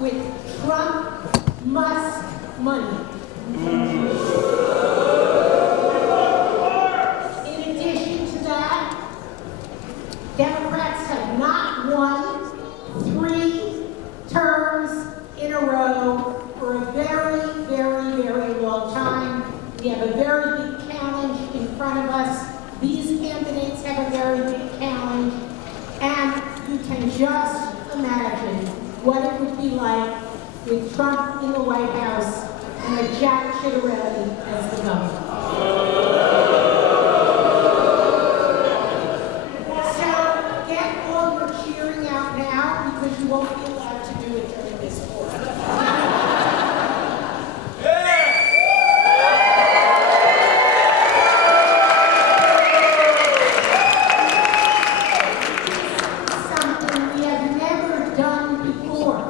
with Trump-Musk money. In addition to that, Democrats have not won 3 terms in a row for a very, very, very long time. We have a very big challenge in front of us. These candidates have a very big challenge, and you can just imagine what it would be like with Trump in the White House and a Jack Ciattarelli as the governor. So get all your cheering out now, because you won't be allowed to do it during this forum. Something we have never done before.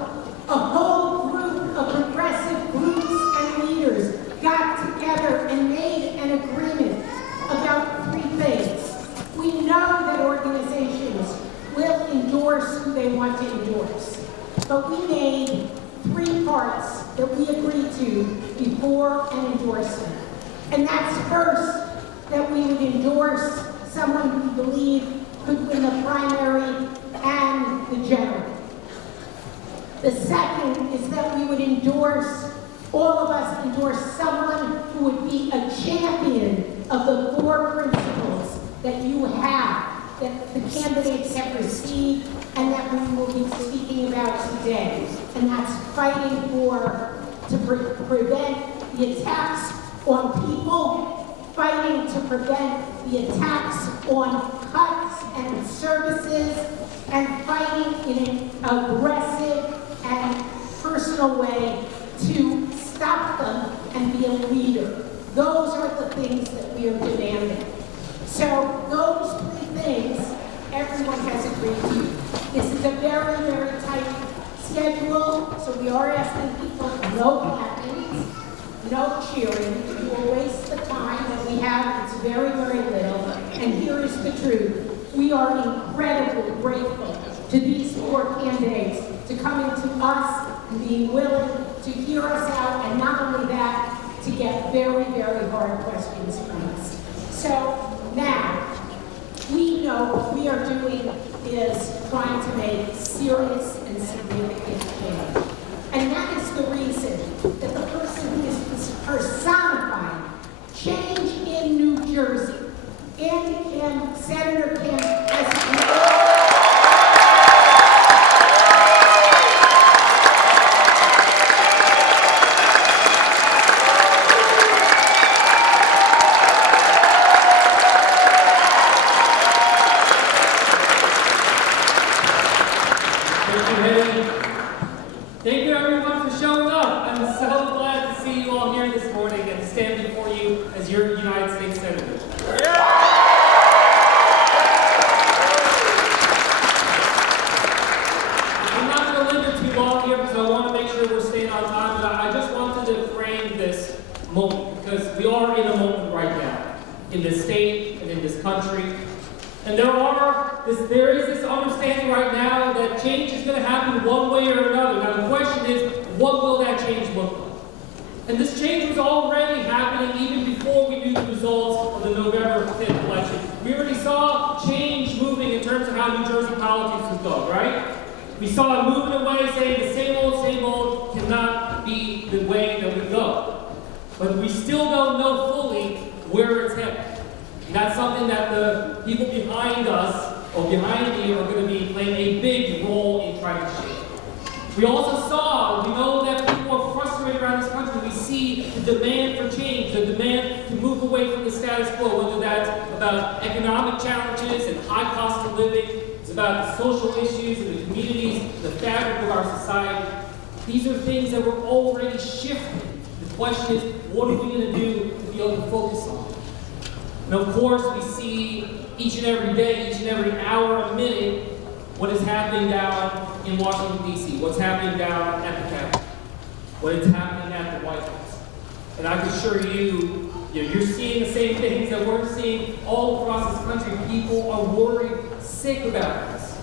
A whole group of progressive groups and leaders got together and made an agreement about 3 things. We know that organizations will endorse who they want to endorse, but we made 3 parts that we agreed to before an endorsement. And that's first, that we would endorse someone we believe could win the primary and the general. The second is that we would endorse, all of us endorse someone who would be a champion of the 4 principles that you have, that the candidates have received, and that we will be speaking about today. And that's fighting to prevent the attacks on people, fighting to prevent the attacks on cuts and services, and fighting in an aggressive and personal way to stop them and be a leader. Those are the things that we are demanding. So those 3 things, everyone has agreed to. This is a very, very tight schedule, so we are asking people, no clapping, no cheering. You will waste the time that we have. It's very, very little. And here is the truth. We are incredibly grateful to these 4 candidates to coming to us and being willing to hear us out, and not only that, to get very, very hard questions from us. So now, we know what we are doing is trying to make serious and significant change. And that is the reason that the person who is personifying change in New Jersey, Andy Kim, Senator Kim, has Thank you everyone for showing up. I'm so glad to see you all here this morning and to stand before you as your United States Senator. I'm not going to linger too long here because I want to make sure we're staying on time, but I just wanted to frame this moment because we are in a moment right now in this state and in this country. And there is this understanding right now that change is going to happen one way or another. Now the question is, what will that change look like? And this change was already happening even before we knew the results of the November 5th election. We already saw change moving in terms of how New Jersey politics would go, right? We saw it moving away, saying the same old cannot be the way that we go. But we still don't know fully where it's headed. And that's something that the people behind us, or behind me, are going to be playing a big role in trying to shape. We also saw, we know that people are frustrated around this country. We see the demand for change, the demand to move away from the status quo, whether that's about economic challenges and high cost of living, it's about the social issues and the communities, the fabric of our society. These are things that we're already shifting. The question is, what are we going to do to be able to focus on? And of course, we see each and every day, each and every hour and minute, what is happening down in Washington, D.C., what's happening down at the Capitol, what is happening at the White House. And I can assure you, you're seeing the same things that we're seeing all across this country. People are worried, sick about this.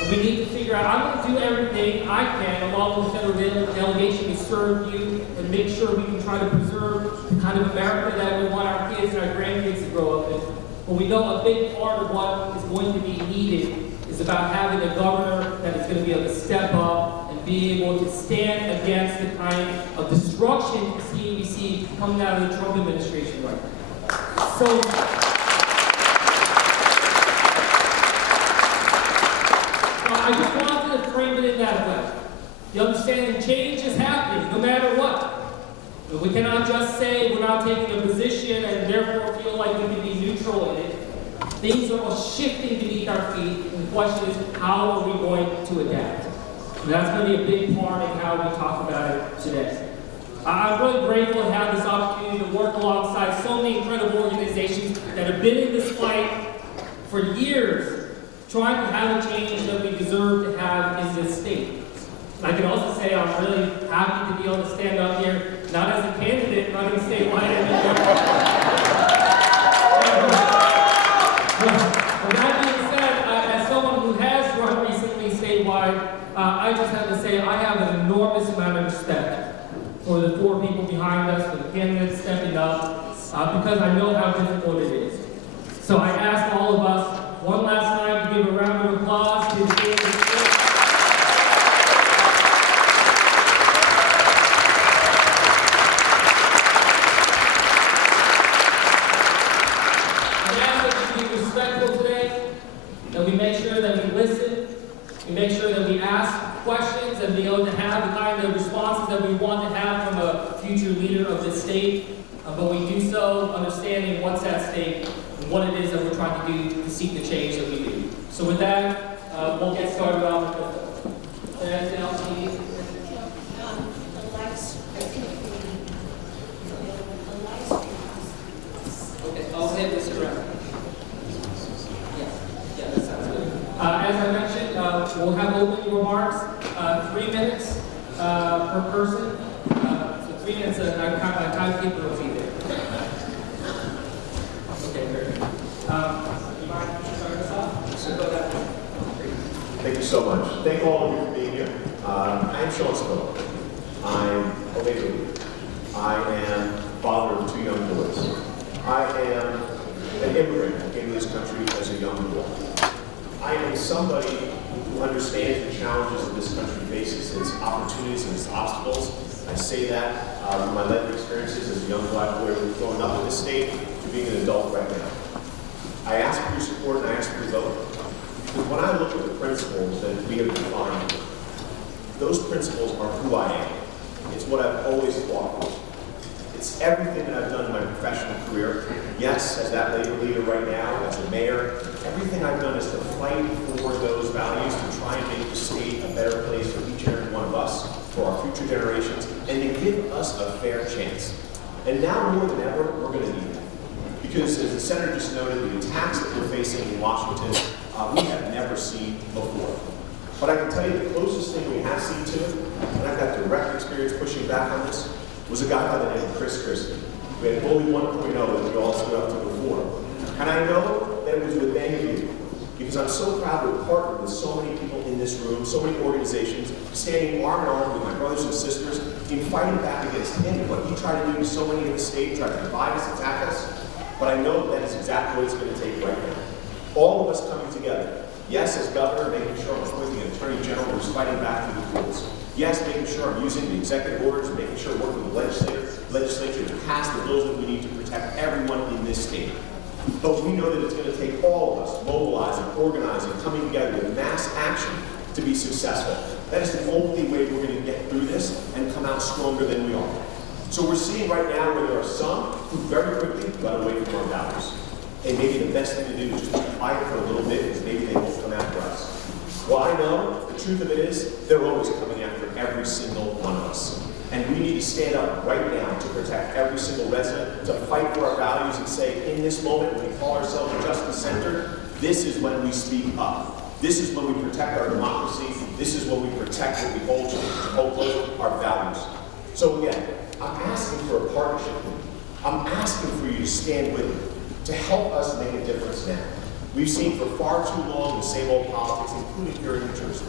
And we need to figure out, I'm going to do everything I can, along with the federal delegation, to serve you and make sure we can try to preserve the kind of America that we want our kids and our grandkids to grow up in. But we know a big part of what is going to be needed is about having a governor that is going to be able to step up and be able to stand against the kind of destruction we see coming out of the Trump administration right now. So, I just wanted to frame it in that way. You understand, change is happening, no matter what. We cannot just say we're not taking a position and therefore feel like we can be neutral in it. Things are all shifting beneath our feet, and the question is, how are we going to adapt? And that's going to be a big part of how we talk about it today. I'm really grateful to have this opportunity to work alongside so many incredible organizations that have been in this fight for years, trying to have a change that we deserve to have in this state. And I can also say I'm really happy to be able to stand up here, not as a candidate running statewide anymore. With that being said, as someone who has run recently statewide, I just have to say I have an enormous amount of respect for the four people behind us, for the candidates stepping up, because I know how difficult it is. So I ask all of us one last time to give a round of applause to the candidates. That we make sure that we listen, we make sure that we ask questions and be able to have the kind of responses that we want to have from a future leader of this state, but we do so understanding what's at stake and what it is that we're trying to do to seek the change that we do. So with that, we'll get started off with anything else you need? Okay, I'll hit this around. As I mentioned, we'll have opening remarks, 3 minutes per person. So 3 minutes, timekeeper will be there. Okay, very good. You mind starting us off? Thank you so much. Thank all of you for being here. I am Sean Spiller. I'm a baby. I am father of 2 young boys. I am an immigrant who came to this country as a young boy. I am somebody who understands the challenges that this country faces, its opportunities and its obstacles. I say that from my life experiences as a young black boy growing up in this state to being an adult right now. I ask for your support and I ask for your vote. Because when I look at the principles that we have defined, those principles are who I am. It's what I've always fought for. It's everything that I've done in my professional career. Yes, as that labor leader right now, as a mayor, everything I've done is to fight for those values, to try and make the state a better place for each and every one of us, for our future generations, and to give us a fair chance. And now more than ever, we're going to need that. Because as the Senator just noted, the attacks that we're facing in Washington, we have never seen before. But I can tell you the closest thing we have seen to it, and I've got direct experience pushing back on this, was a guy by the name of Chris Christie. We had Bully 1.0 that we all stood up to before. And I know that it was with many of you, because I'm so proud to have partnered with so many people in this room, so many organizations, standing arm in arm with my brothers and sisters in fighting back against him, what he tried to do to so many in the state, tried to divide us, attack us. But I know that is exactly what it's going to take right now. All of us coming together. Yes, as governor, making sure I'm appointing an attorney general who's fighting back through the rules. Yes, making sure I'm using the executive orders, and making sure I'm working with the legislature to pass the bills that we need to protect everyone in this state. But we know that it's going to take all of us mobilizing, organizing, coming together with mass action to be successful. That is the only way we're going to get through this and come out stronger than we are. So we're seeing right now where there are some who very quickly got away from our values. And maybe the best thing to do is just be quiet for a little bit, because maybe they won't come after us. Well, I know the truth of it is they're always coming after every single one of us. And we need to stand up right now to protect every single resident, to fight for our values and say, in this moment when we call ourselves a justice center, this is when we speak up. This is when we protect our democracy. This is when we protect what we hold close, our values. So again, I'm asking for a partnership with you. I'm asking for you to stand with me, to help us make a difference now. We've seen for far too long the same old politics, including here in New Jersey.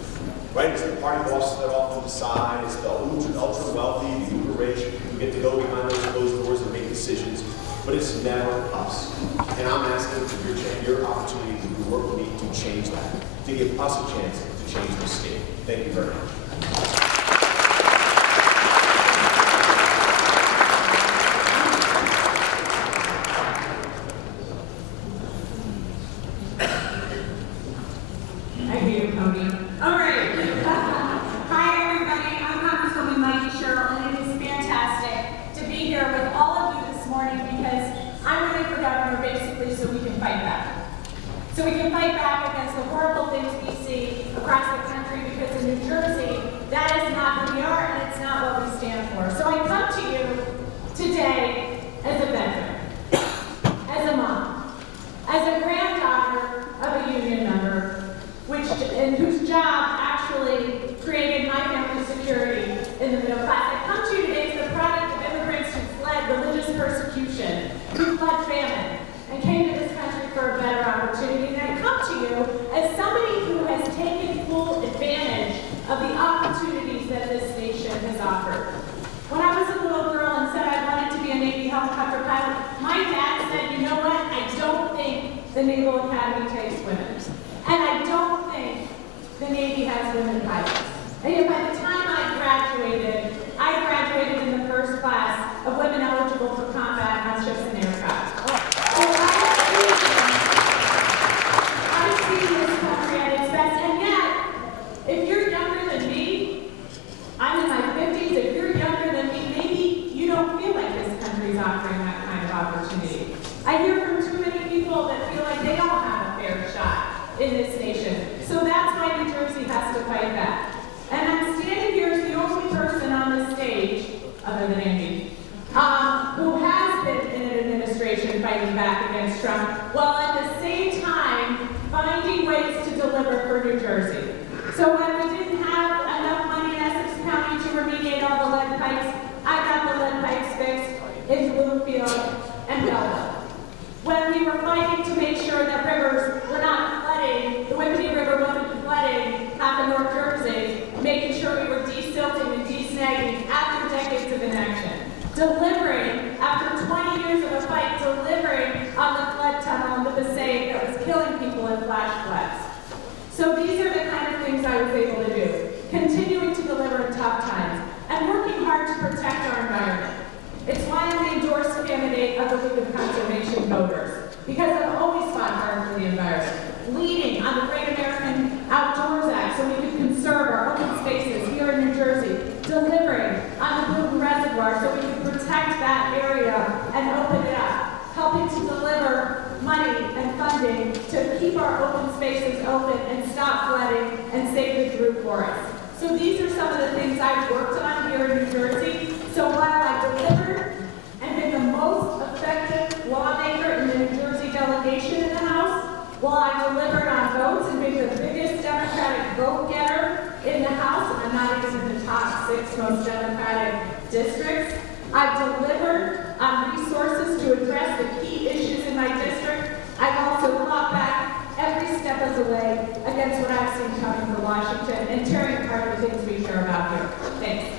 Right? It's the party bosses that often decide, it's the ultra wealthy, the uber rich who get to go behind those closed doors and make decisions, but it's never us. And I'm asking for your opportunity to work with me to change that, to give us a chance to change the state. Thank you very much. So we can fight back against the horrible things we see across the country, because in New Jersey, that is not who we are and it's not what we stand for. So I come to you today as a veteran, as a mom, as a granddaughter of a union member, and whose job actually created my family's security in the middle class. I come to you today as the product of immigrants who fled religious persecution, who fled famine, and came to this country for a better opportunity. And I come to you as somebody who has taken full advantage of the opportunities that this nation has offered. When I was a little girl and said I wanted to be a Navy helicopter pilot, my dad said, you know what, I don't think the Naval Academy takes women. And I don't think the Navy has women pilots. And yet by the time I graduated in the first class of women eligible for combat on ships and aircraft. So I see this country at its best, and yet, if you're younger than me, I'm in my 50s, if you're younger than me, maybe you don't feel like this country is offering that kind of opportunity. I hear from too many people that feel like they don't have a fair shot in this nation. So that's why New Jersey has to fight back. And I'm standing here as the only person on this stage, other than Andy, who has been in an administration fighting back against Trump, while at the same time finding ways to deliver for New Jersey. So when we didn't have enough money in Essex County to remediate all the lead pipes, I got the lead pipes fixed in Bloomfield and Belleville. When we were fighting to make sure that rivers were not flooding, the Whippany River wasn't flooding half of North Jersey, making sure we were desilting and desnagging after decades of inaction. Delivering, after 20 years of a fight, delivering on the flood tunnel in the Passaic that was killing people in flash floods. So these are the kind of things I was able to do. Continuing to deliver in tough times and working hard to protect our environment. It's why I'm the endorsed candidate of the League of Conservation Voters, because I've always fought hard for the environment, leading on the Great American Outdoors Act so we could conserve our open spaces here in New Jersey, delivering on the Blue Reservoir so we could protect that area and open it up, helping to deliver money and funding to keep our open spaces open and stop flooding and save the Drew Forest. So these are some of the things I've worked on here in New Jersey. So while I delivered and been the most effective lawmaker in the New Jersey delegation in the House, while I delivered on votes and been the biggest Democratic vote getter in the House, and I'm not even in the top 6 most Democratic districts, I've delivered on resources to address the key issues in my district. I've also fought back every step of the way against what I've seen coming from Washington and tearing apart the things we care about here. Thanks.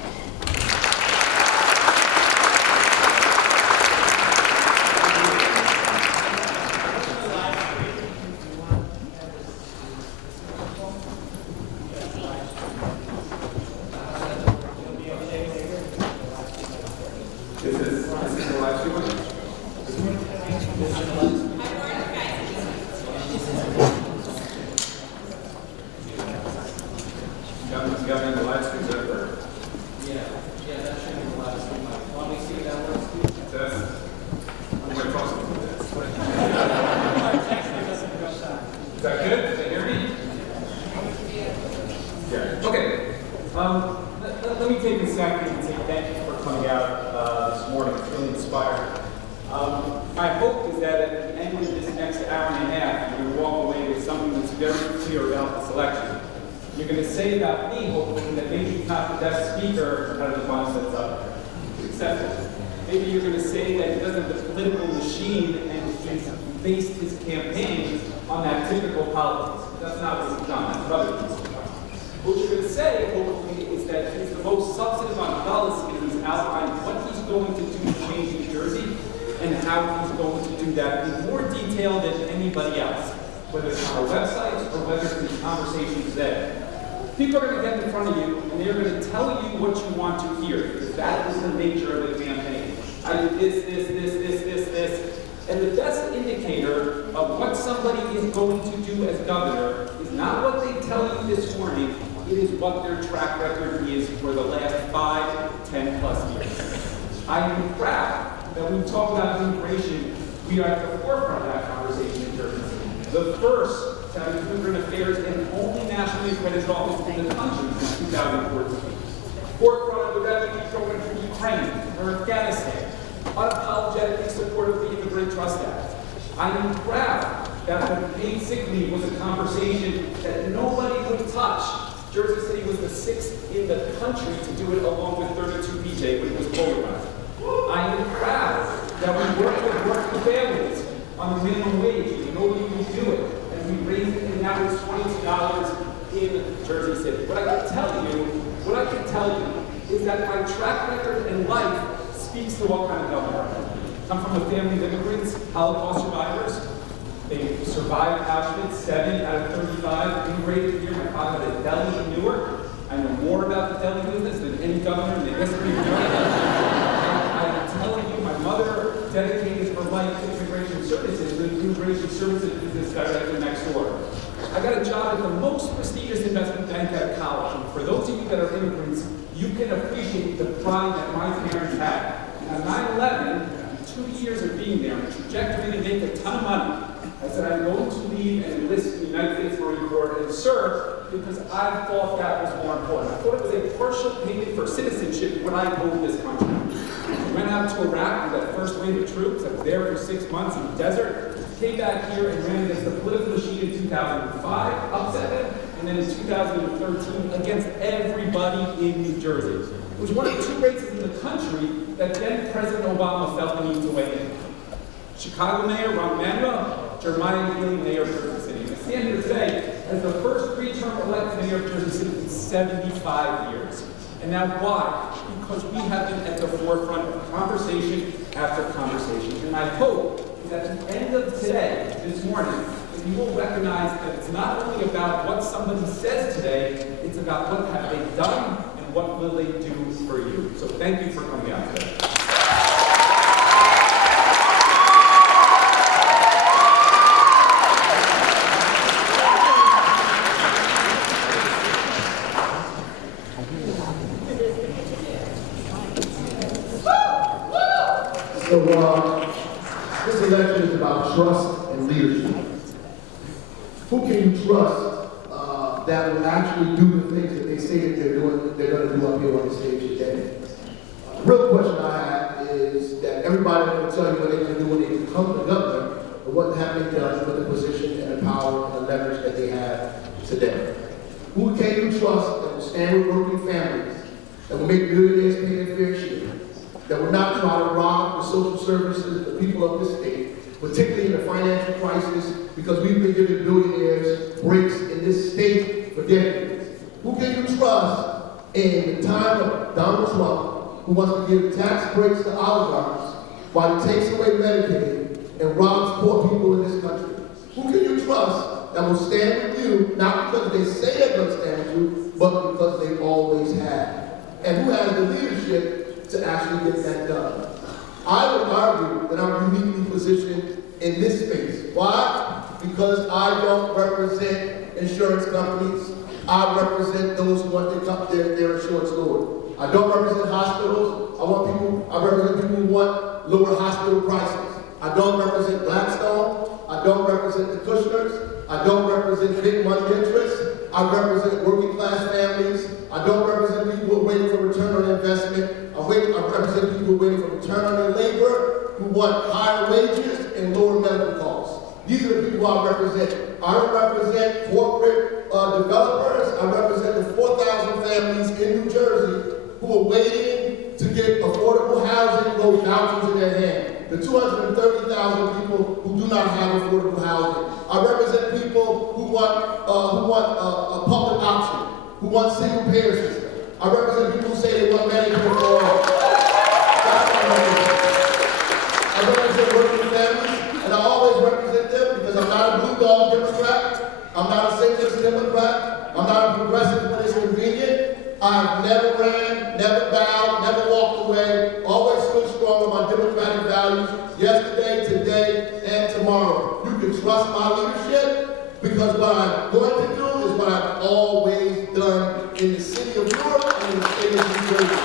Let me take a second and say thank you for coming out this morning. It's really inspiring. My hope is that at the end of this next hour and a half, you're going to walk away with something that's very clear about this election. You're going to say about me, hopefully, that maybe he's not the best speaker out of the bunch that's up there. Accept it. Maybe you're going to say that he doesn't have the political machine and he's based his campaigns on that typical politics. That's not what he's done. That's what other people have done. What you're going to say, hopefully, is that he's the most substantive on policy, and he's outlined what he's going to do to change New Jersey and how he's going to do that in more detail than anybody else, whether it's on our website or whether it's in conversations today. People are going to get in front of you, and they're going to tell you what you want to hear, because that is the nature of the campaign. I do this. And the best indicator of what somebody is going to do as governor is not what they tell you this morning, it is what their track record is for the last 5, 10 plus years. I am proud that when we talk about immigration, we are at the forefront of that conversation in Jersey. The first to have immigrant affairs and only nationally accredited office in the country since 2014. Forefront of the revenue program for Ukraine, for Afghanistan, unapologetically supportive of the Immigrant Trust Act. I am proud that when paid sick leave was a conversation that nobody would touch. Jersey City was the 6th in the country to do it along with 32 BJ when it was polarized. I am proud that we worked with working families on the minimum wage. We nobody would do it. And we raised it, and now it's $22 in Jersey City. What I can tell you is that my track record in life speaks to what kind of governor I am. I'm from a family of immigrants, Holocaust survivors. They survived Auschwitz, 7 out of 35, immigrated here. My father had a deli in Newark. I know more about the deli business than any governor in the history of New York. I'm telling you, my mother dedicated her life to immigration services, the immigration services business director next door. I got a job at the most prestigious investment bank out of college. And for those of you that are immigrants, you can appreciate the pride that my parents had. And on 9/11, 2 years of being there, on a trajectory to make a ton of money, I said, I'm going to leave and enlist in the United States Marine Corps and serve because I thought that was more important. I thought it was a partial payment for citizenship when I moved this country. I went out to Iraq with that first wave of troops. I was there for 6 months in the desert. Came back here and ran against the political machine in 2005, upset them, and then in 2013 against everybody in New Jersey. It was one of the 2 races in the country that then President Obama felt the need to weigh in. Chicago Mayor Rahm Emanuel, Jeremiah Neely, Mayor of Jersey City. I stand here today as the first 3-term elected mayor of Jersey City in 75 years. And now why? Because we have been at the forefront of conversation after conversation. And I hope that at the end of today, this morning, that you will recognize that it's not only about what somebody says today, it's about what have they done and what will they do for you. So thank you for coming out today. So this election is about trust and leadership. Who can you trust that will actually do the things that they say that they're going to do up here on the stage today? The real question I have is that everybody will tell you what they're going to do when they become the governor, but what have they done with the position and the power and the leverage that they have today? Who can you trust that will stand with working families, that will make millionaires pay their fair share, that will not try to rob the social services of the people of this state, particularly in the financial crisis, because we've been giving billionaires breaks in this state for decades? Who can you trust in the time of Donald Trump, who wants to give tax breaks to oligarchs while he takes away Medicaid and robs poor people in this country? Who can you trust that will stand with you, not because they say they're going to stand with you, but because they always have? And who has the leadership to actually get that done? I would argue that I'm uniquely positioned in this space. Why? Because I don't represent insurance companies. I represent those who want their insurance lowered. I don't represent hospitals. I represent people who want lower hospital prices. I don't represent Blackstone. I don't represent the Kushners. I don't represent big money interests. I represent working class families. I don't represent people who are waiting for return on investment. I represent people waiting for return on their labor, who want higher wages and lower medical costs. These are the people I represent. I don't represent corporate developers. I represent the 4,000 families in New Jersey who are waiting to get affordable housing, those vouchers in their hand. the 230,000 people who do not have affordable housing. I represent people who want a public option, who want single payer system. I represent people who say they want Medicare for all. That's what I represent. I represent working families, and I always represent them because I'm not a blue dog Democrat. I'm not a centrist Democrat. I'm not a progressive when it's convenient. I've never ran, never bowed, never walked away, always stood strong on my democratic values, yesterday, today, and tomorrow. You can trust my leadership because what I'm going to do is what I've always done in the city of Newark and in the state of New Jersey. You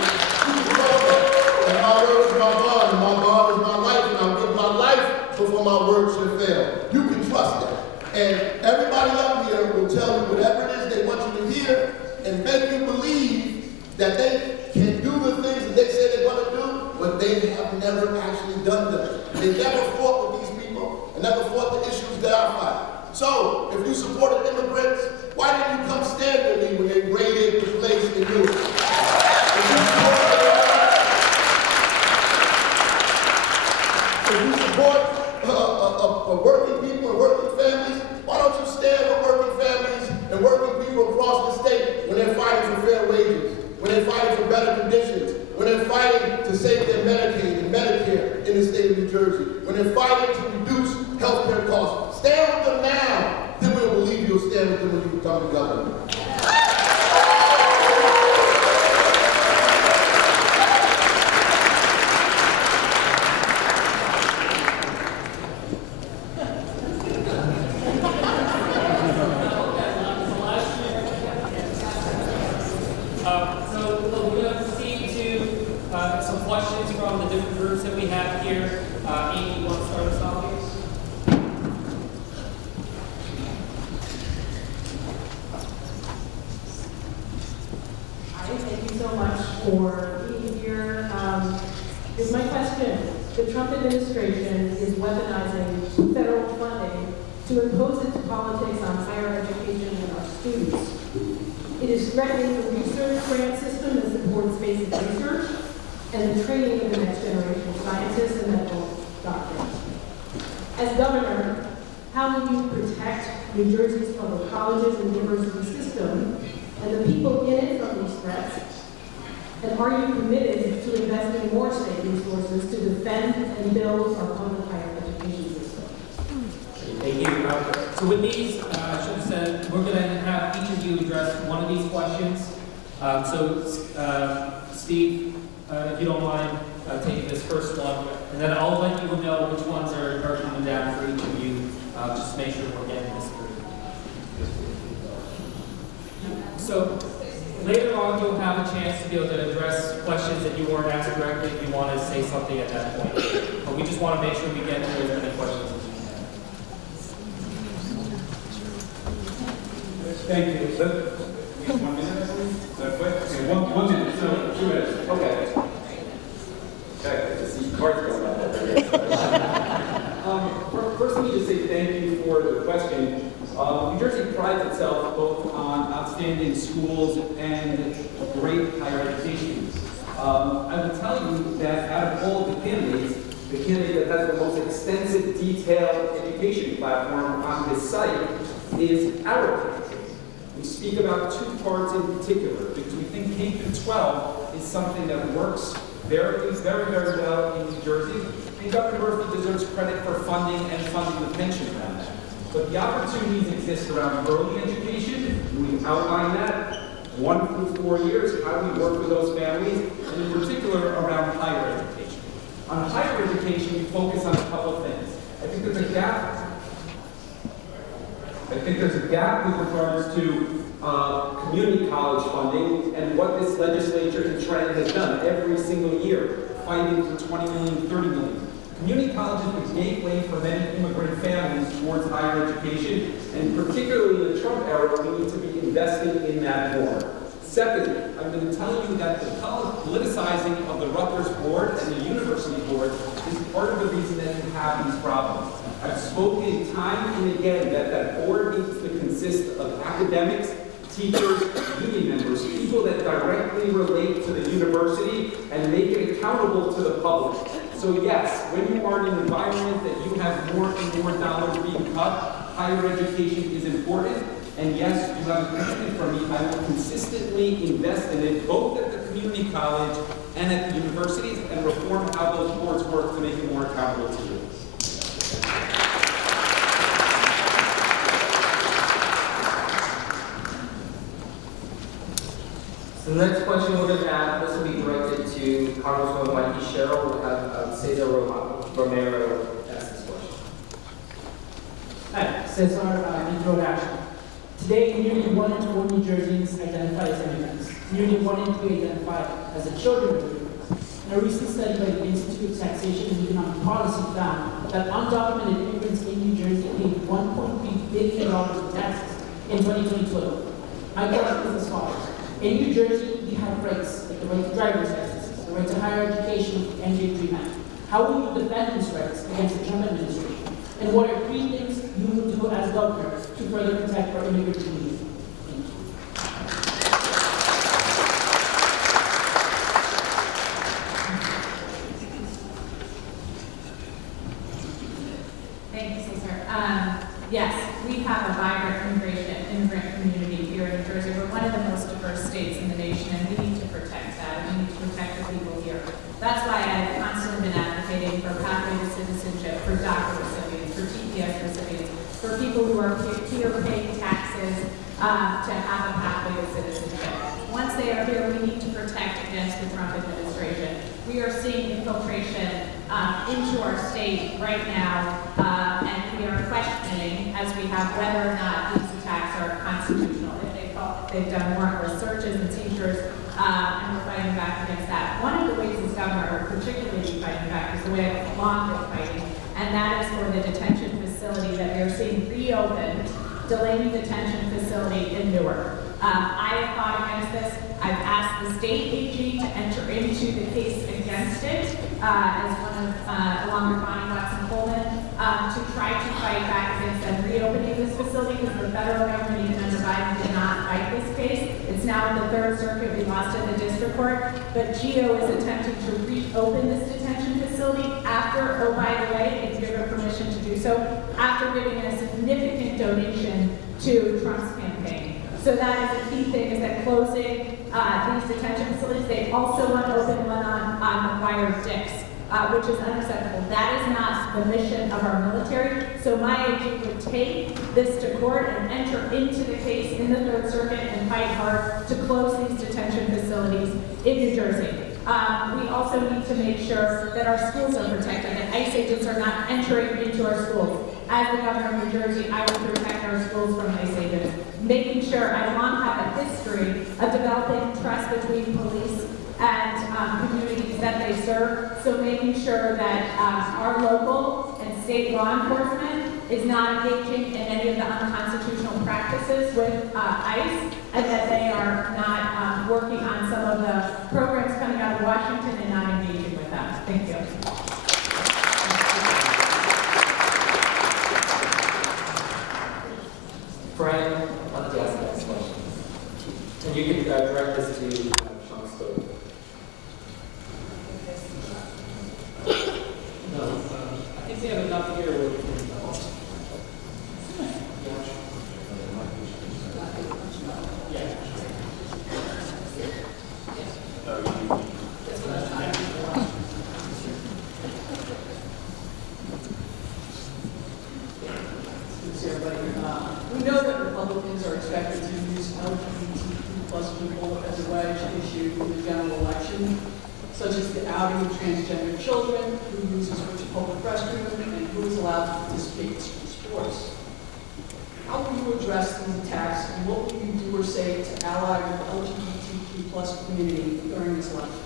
can trust that. And my word is my bond, and my bond is my life, and I'll give my life before my word should fail. You can trust that. And everybody up here will tell you whatever it is they want you to hear and make you believe that they can do the things that they say they're going to do, but they have never actually done them. They never fought with these people and never fought the issues that I fight. So, if you supported immigrants, why didn't you come stand with me when they raided the place in Newark? If you support working people and working families, why don't you stand with working families and working people across the state when they're fighting for fair wages, when they're fighting for better conditions, when they're fighting to save their Medicaid and Medicare in the state of New Jersey, when they're fighting to reduce health care costs. Stand with them now, then we'll believe you'll stand with them when you become the governor. So we're going to proceed to some questions from the different groups that we have here. Amy, you want to start us off here? Hi, thank you so much for being here. Here's my question. The Trump administration is weaponizing federal funding to impose its politics on higher education and our students. It is threatening the research grant system that supports basic research and the training of the next generation of scientists and medical doctors. As governor, how will you protect New Jersey's public colleges and university system and the people in it from these threats? And are you committed to investing more state resources to defend and build our public higher education system? Thank you. So with these, I should have said, we're going to have each of you address one of these questions. Steve, if you don't mind taking this first one, and then I'll let you know which ones are coming down for each of you, just to make sure we're getting this through. So later on, you'll have a chance to be able to address questions that you weren't asked directly if you want to say something at that point. But we just want to make sure we get through as many questions as we can. Thank you. We have 1 minute, is that quick? Okay, one minute, so 2 minutes. Okay. Okay, I see cards going up over here. First, let me just say thank you for the question. New Jersey prides itself both on outstanding schools and great higher education. I will tell you that out of all the candidates, the candidate that has the most extensive, detailed education platform on his site is our candidate. We speak about 2 parts in particular because we think K through 12 is something that works very well in New Jersey. And Governor Murphy deserves credit for funding the pension around that. But the opportunities exist around early education, and we've outlined that, 1 through 4 years, how we work with those families, and in particular around higher education. On higher education, we focus on a couple of things. I think there's a gap with regards to community college funding and what this legislature and trend has done every single year, fighting for 20 million, 30 million. Community college is the gateway for many immigrant families towards higher education, and particularly in the Trump era, we need to be investing in that more. Second, I'm going to tell you that the politicizing of the Rutgers board and the university board is part of the reason that we have these problems. I've spoken time and again that board needs to consist of academics, teachers, union members, people that directly relate to the university and make it accountable to the public. So yes, when you are in an environment that you have more and more dollars being cut, higher education is important. And yes, you have a commitment from me. I will consistently invest in it, both at the community college and at the universities, and reform how those boards work to make it more accountable to you. So the next question we're going to have, this will be directed to Congresswoman Mikey Sherrill. We'll have Cesar Romero ask this question. Hi, Cesar, introduction. Today, nearly 1 in 4 New Jerseyans identify as immigrants. Nearly 1 in 3 identify as the children of immigrants. And a recent study by the Institute of Taxation and Economic Policy found that undocumented immigrants in New Jersey paid $1.3 billion in taxes in 2022. My question is as follows. In New Jersey, we have rights, like the right to driver's licenses, the right to higher education, and the Dream Act. How will you defend these rights against the Trump administration? And what are 3 things you will do as governor to further protect our immigrant community? Thank you. Thank you, Cesar. Yes, we have a vibrant immigrant community here in New Jersey. We're one of the most diverse states in the nation, and we need to protect that, and we need to protect the people here. That's why I've constantly been advocating for pathway to citizenship, for DACA recipients, for TPS recipients, for people who are here paying taxes to have a pathway to citizenship. Once they are here, we need to protect against the Trump administration. We are seeing infiltration into our state right now, and we are questioning, as we have, whether or not these attacks are constitutional. If they've done warrantless searches and seizures, and we're fighting back against that. One of the ways as governor we're particularly fighting back is the way I've long been fighting, and that is for the detention facility that we are seeing reopened, Delaney Detention Facility in Newark. I have fought against this. I've asked the state AG to enter into the case against it, as one of, along with Bonnie Watson Coleman, to try to fight back against them reopening this facility, because the federal government, even under Biden, did not fight this case. It's now in the Third Circuit. We lost at the district court, but GEO is attempting to reopen this detention facility after, oh, by the way, they give her permission to do so, after giving a significant donation to Trump's campaign. So that is a key thing, is that closing these detention facilities. They also want to open one on McGuire Dix, which is unacceptable. That is not the mission of our military. So my AG would take this to court and enter into the case in the Third Circuit and fight hard to close these detention facilities in New Jersey. We also need to make sure that our schools are protected, that ICE agents are not entering into our schools. As the governor of New Jersey, I will protect our schools from ICE agents, making sure I long have a history of developing trust between police and communities that they serve. So making sure that our local and state law enforcement is not engaging in any of the unconstitutional practices with ICE, and that they are not working on some of the programs coming out of Washington and not engaging with them. Thank you. Brian, I'd like to ask the next question. And you can direct this to Sean Stowe. No, I think we have enough here with. We know that Republicans are expected to use LGBTQ plus people as a wedge issue in the general election, such as the outing of transgender children, who uses which public restroom, and who is allowed to participate in school sports. How will you address these attacks, and what will you do or say to ally with the LGBTQ plus community during this election?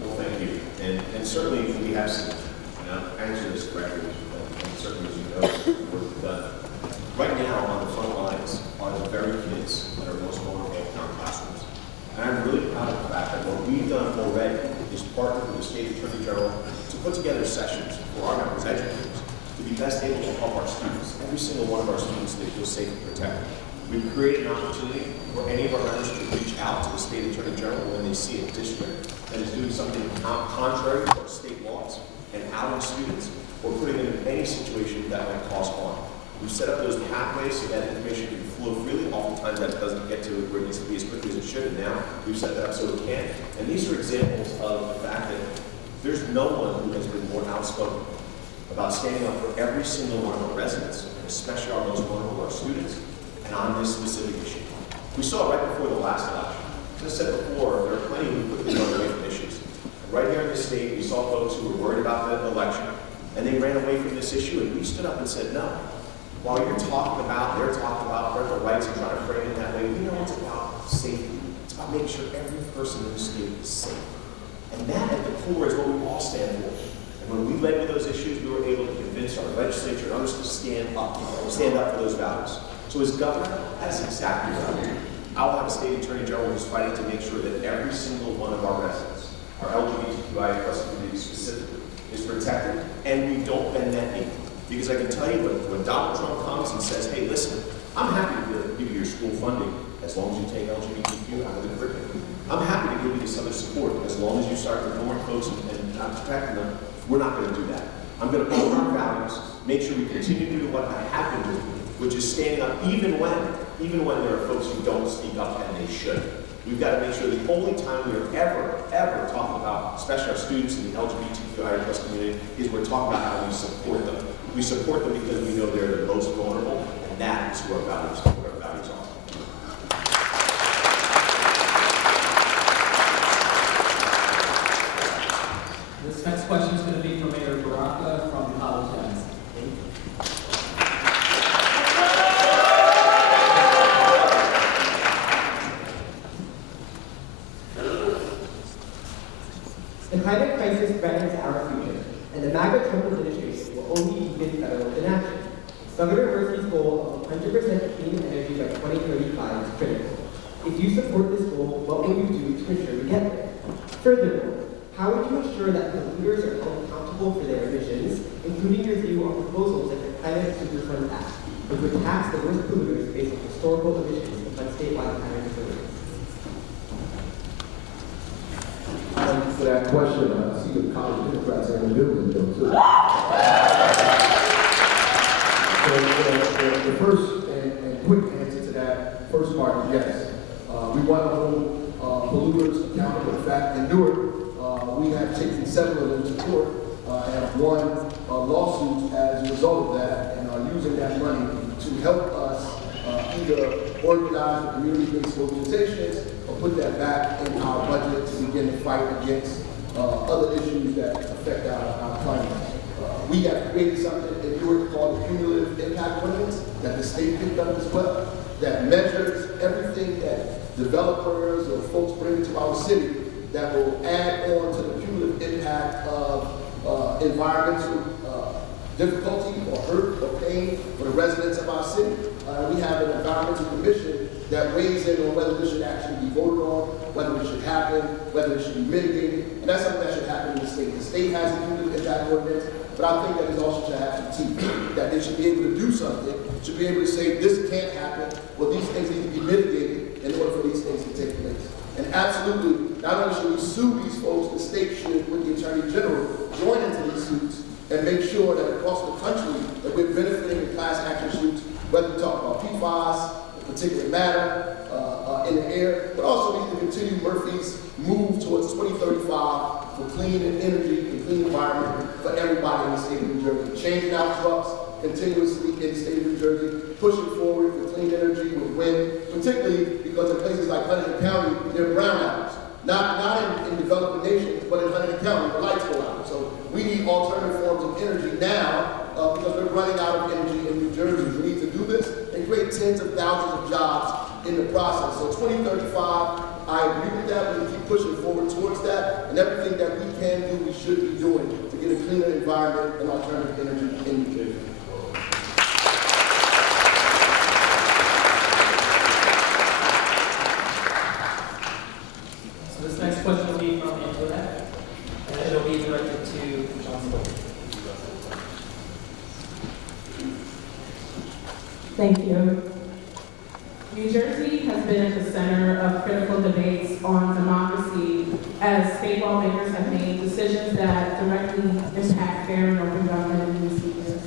Well, thank you. And certainly we have some, answer this correctly, and certainly as you know, work done. Right now on the front lines are the very kids that are most vulnerable in our classrooms. And I'm really proud of the fact that what we've done already is partner with the State Attorney General to put together sessions for our members, educators, to be best able to help our students, every single one of our students, they feel safe and protected. We've created an opportunity for any of our members to reach out to the state attorney general when they see a district that is doing something contrary to our state laws and outing students or putting them in any situation that might cause harm. We've set up those pathways so that information can flow freely. Oftentimes that doesn't get to where it needs to be as quickly as it should, and now we've set that up so it can. And these are examples of the fact that there's no one who has been more outspoken about standing up for every single one of our residents, and especially our most vulnerable, our students, and on this specific issue. We saw it right before the last election. As I said before, there are plenty who quickly run away from issues. And right here in this state, we saw folks who were worried about the election, and they ran away from this issue, and we stood up and said, no. While you're talking about, they're talking about parental rights and trying to frame it that way, we know it's about safety. It's about making sure every person in the state is safe. And that at the core is what we all stand for. And when we led with those issues, we were able to convince our legislature and others to stand up for those values. So as governor, that's exactly right. I'll have a state attorney general who's fighting to make sure that every single one of our residents, our LGBTQIA+ community specifically, is protected, and we don't bend that knee. Because I can tell you when Donald Trump comes and says, hey, listen, I'm happy to give you your school funding as long as you take LGBTQ out of the curriculum. I'm happy to give you this other support as long as you start ignoring folks and not protecting them. We're not going to do that. I'm going to own our values, make sure we continue to do what I have been doing, which is standing up even when there are folks who don't speak up and they should. We've got to make sure the only time we are ever talking about, especially our students in the LGBTQIA+ community, is we're talking about how we support them. We support them because we know they're the most vulnerable, and that is what our values are. This next question is going to be from Mayor Baraka from College Ends. The climate crisis threatens our future, and the MAGA Trump administration will only deepen federal inaction. Governor Murphy's goal of 100% clean energy by 2035 is critical. If you support this goal, what will you do to ensure we get there? Furthermore, how would you ensure that polluters are held accountable for their emissions, including your view on proposals like the Climate Superfund Act, which would tax the worst polluters based on historical emissions and fund statewide climate resilience? For that question, I see the college Democrats are in the building, though, too. So the first and quick answer to that first part is yes. We want to hold polluters accountable. In fact, in Newark, we have taken several of them to court and have won lawsuits as a result of that, and are using that money to help us either organize community-based organizations or put that back in our budget to begin to fight against other issues that affect our climate. We have created something in Newark called the Cumulative Impact Ordinance that the state picked up as well, that measures everything that developers or folks bring into our city that will add on to the cumulative impact of environmental difficulty or hurt or pain for the residents of our city. We have an environmental commission that weighs in on whether this should actually be voted on, whether it should happen, whether it should be mitigated, and that's something that should happen in the state. The state has a cumulative impact ordinance, but I think that it also should have some teeth, that they should be able to do something, should be able to say this can't happen, well these things need to be mitigated in order for these things to take place. And absolutely, not only should we sue these folks, the state should, with the Attorney General, join into these suits and make sure that across the country that we're benefiting in class action suits, whether we talk about PFAS, particulate matter in the air, but also we need to continue Murphy's move towards 2035 for clean energy and clean environment for everybody in the state of New Jersey. Changing out trucks continuously in the state of New Jersey, pushing forward for clean energy with wind, particularly because in places like Huntington County, there are brownouts. Not in developing nations, but in Huntington County, the lights go out. So we need alternative forms of energy now because we're running out of energy in New Jersey. We need to do this and create tens of thousands of jobs in the process. So 2035, I agree with that. We keep pushing forward towards that, and everything that we can do, we should be doing to get a cleaner environment and alternative energy in New Jersey. So this next question will be from Antoinette, and it'll be directed to John Smith. Thank you. New Jersey has been at the center of critical debates on democracy as state lawmakers have made decisions that directly impact fair and open government in recent years.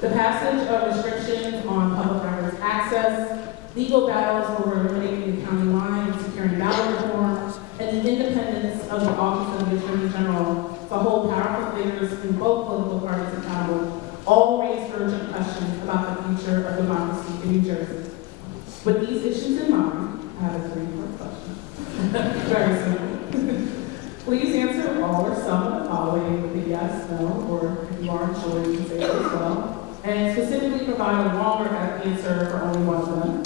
The passage of restrictions on public records access, legal battles over eliminating the county line and securing ballot reform, and the independence of the Office of the Attorney General to hold powerful figures in both political parties accountable all raise urgent questions about the future of democracy in New Jersey. With these issues in mind, I have a three-part question. Very simple. Please answer all or some of the following with a yes, no, or if you aren't sure, you can say it as well. And specifically provide a longer answer for only one of them.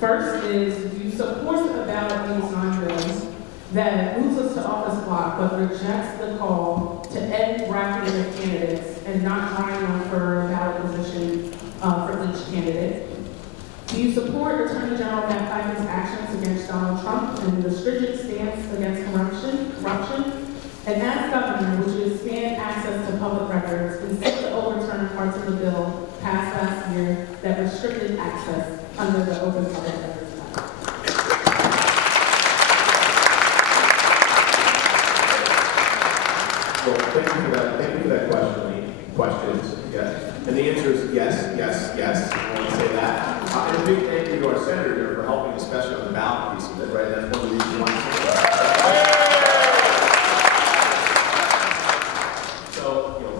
First is, do you support a ballot redesign bill that moves us to office block but rejects the call to end bracketing of candidates and not trying on for a ballot position for each candidate? Do you support Attorney General Matt Biden's actions against Donald Trump and the stringent stance against corruption? And as governor, would you expand access to public records and seek to overturn parts of the bill passed last year that restricted access under the Open Public Records Act? Well, thank you for that questions. Yes. And the answer is yes, yes, yes. I want to say that. And a big thank you to our senator here for helping, especially on the ballot piece of it, right? That's one of the reasons why. So,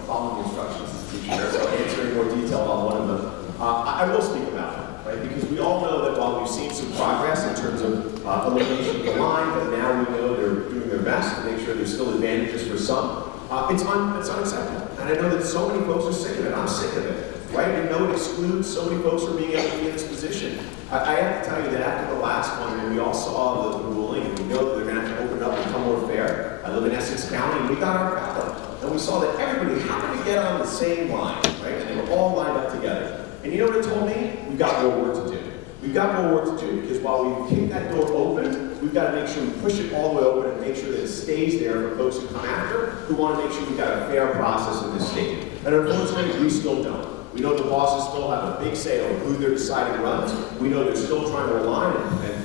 following the instructions as a teacher, so answering more detail on one of them. I will speak about it, right? Because we all know that while we've seen some progress in terms of elimination of the line, but now we know they're doing their best to make sure there's still advantages for some. It's unacceptable. And I know that so many folks are sick of it. I'm sick of it, right? And no, it excludes so many folks from being able to be in this position. I have to tell you that after the last one, when we all saw the ruling, and we know that they're going to have to open up and become more fair. I live in Essex County, and we got our ballot. And we saw that everybody happened to get on the same line, right? And they were all lined up together. And you know what it told me? We've got more work to do. We've got more work to do, because while we keep that door open, we've got to make sure we push it all the way open and make sure that it stays there for folks who come after, who want to make sure we've got a fair process in this state. And unfortunately, we still don't. We know the bosses still have a big say over who they're deciding runs. We know they're still trying to align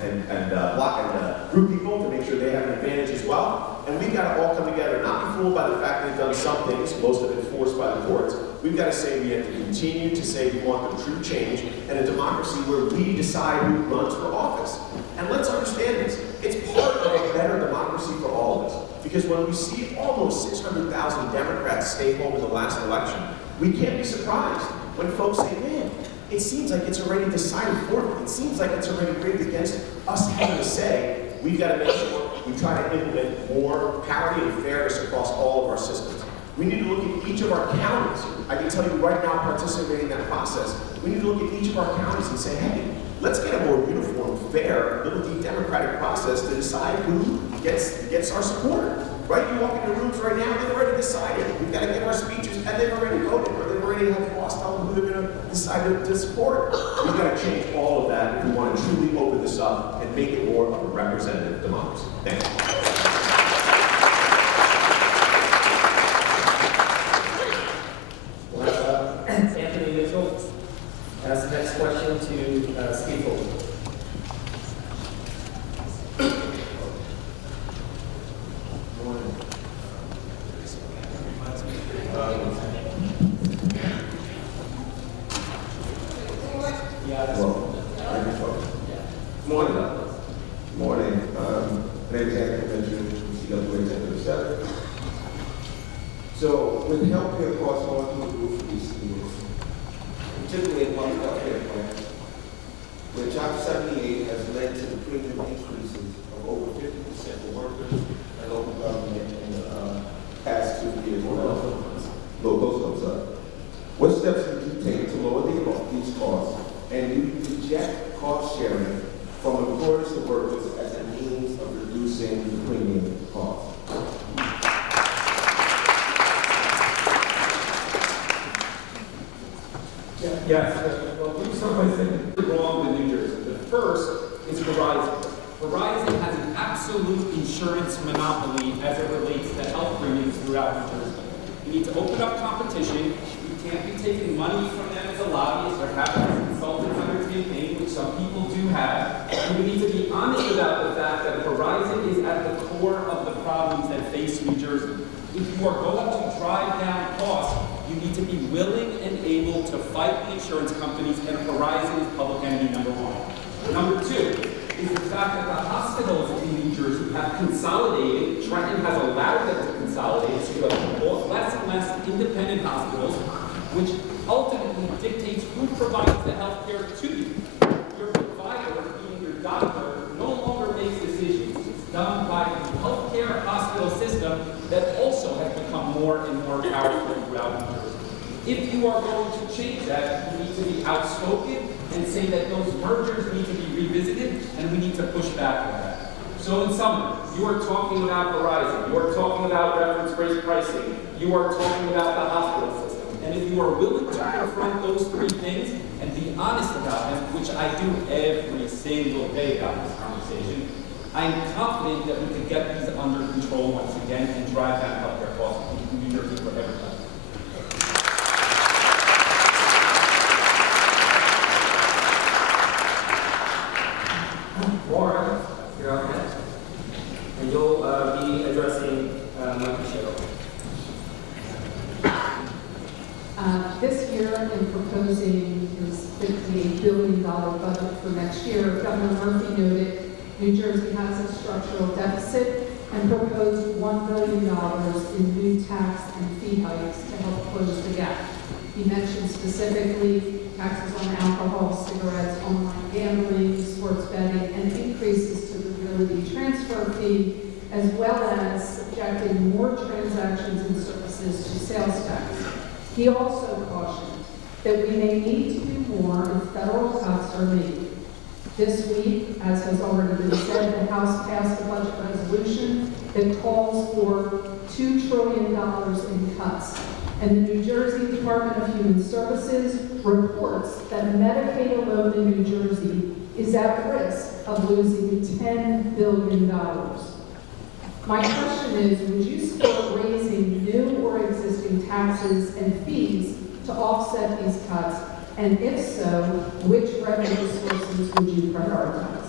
and block and group people to make sure they have an advantage as well. And we've got to all come together, not be fooled by the fact that they've done some things, most of it forced by the courts. We've got to say we have to continue to say we want the true change and a democracy where we decide who runs for office. And let's understand this. It's part of a better democracy for all of us. Because when we see almost 600,000 Democrats stay home in the last election, we can't be surprised when folks say, man, it seems like it's already decided for them. It seems like it's already rigged against us having a say. We've got to make sure we try to implement more parity and fairness across all of our systems. We need to look at each of our counties. I can tell you right now, participating in that process, we need to look at each of our counties and say, hey, let's get a more uniform, fair, liberty, democratic process to decide who gets our support. Right? You walk into rooms right now, they've already decided. We've got to get our speeches, and they've already voted, or they've already had the boss tell them who they're going to decide to support. We've got to change all of that if we want to truly open this up and make it more of a representative democracy. Thank you. Anthony Mitchell. Ask the next question to Steve Fuller. Morning. My name is Anthony Mitchell, CWA Executive Secretary. So, with healthcare costs going through the roof these years, particularly in public healthcare plans, where Chapter 78 has led to the premium increases of over 50% for workers and local government in the past 2 years. Those comes up. What steps did you take to lower these costs, and do you reject cost sharing from employers to workers as a means of reducing the premium cost? Yes. Well, let me start by saying wrong with New Jersey. The first is Verizon. Verizon has an absolute insurance monopoly as it relates to health premiums throughout New Jersey. You need to open up competition. You can't be taking money from them as a lobbyist or having a consultant which some people do have, and we need to be honest about the fact that Verizon is at the core of the problems that face New Jersey. If you are going to drive down costs, you need to be willing and able to fight the insurance companies, and Verizon is public enemy number one. Number two is the fact that the hospitals in New Jersey have consolidated. Trenton has allowed them to consolidate, so you have less and less independent hospitals, which ultimately dictates who provides the health care to you. Your provider, meaning your doctor, no longer makes decisions. It's done by the healthcare hospital system that also has become more and more powerful throughout New Jersey. If you are going to change that, you need to be outspoken and say that those mergers need to be revisited, and we need to push back on that. So in summary, you are talking about Verizon, you are talking about reference-based pricing, you are talking about the hospital system. And if you are willing to confront those three things and be honest about them, which I do every single day about this conversation, I am confident that we can get these under control once again and drive down healthcare costs in New Jersey for everybody. Warren, you're up next. And you'll be addressing Mike Sherrill. This year, in proposing his $58 billion budget for next year, Governor Murphy noted New Jersey has a structural deficit and proposed $1 billion in new tax and fee hikes to help close the gap. He mentioned specifically taxes on alcohol, cigarettes, online gambling, sports betting, and increases to the realty transfer fee, as well as subjecting more transactions and services to sales tax. He also cautioned that we may need to do more if federal cuts are made. This week, as has already been said, the House passed a budget resolution that calls for $2 trillion in cuts. And the New Jersey Department of Human Services reports that Medicaid alone in New Jersey is at risk of losing $10 billion. My question is, would you support raising new or existing taxes and fees to offset these cuts? And if so, which revenue sources would you prioritize?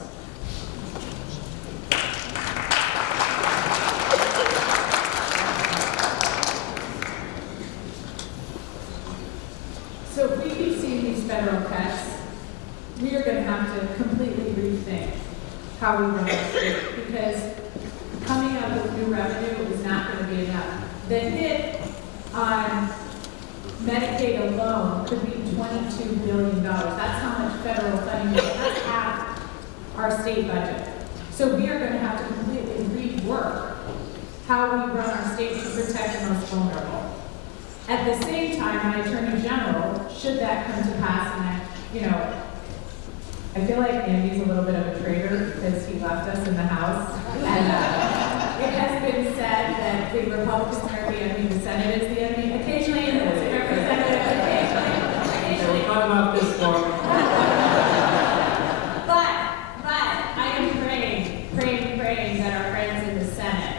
So if we keep seeing these federal cuts, we are going to have to completely rethink how we run our state, because coming up with new revenue is not going to be enough. The hit on Medicaid alone could be $22 billion. That's how much federal funding is. That's half our state budget. So we are going to have to completely rework how we run our state to protect the most vulnerable. At the same time, my Attorney General, should that come to pass, and I feel like Andy's a little bit of a traitor because he left us in the House. And it has been said that the Republicans are the enemy, the Senate is the enemy. Occasionally, the representative, occasionally. We're talking about this one. But I am praying that our friends in the Senate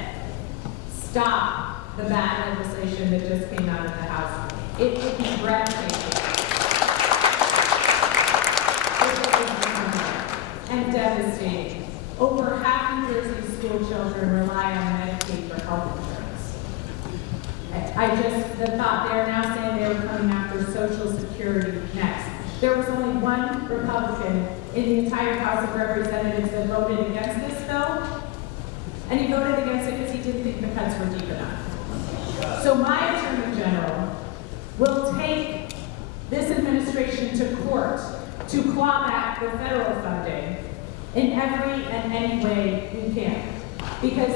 stop the bad legislation that just came out of the House. It would be breathtaking. And devastating. Over half New Jersey school children rely on Medicaid for health insurance. The thought they're now saying they were coming after Social Security next. There was only one Republican in the entire House of Representatives that voted against this bill, and he voted against it because he didn't think the cuts were deep enough. So my Attorney General will take this administration to court to claw back the federal funding in every and any way we can. Because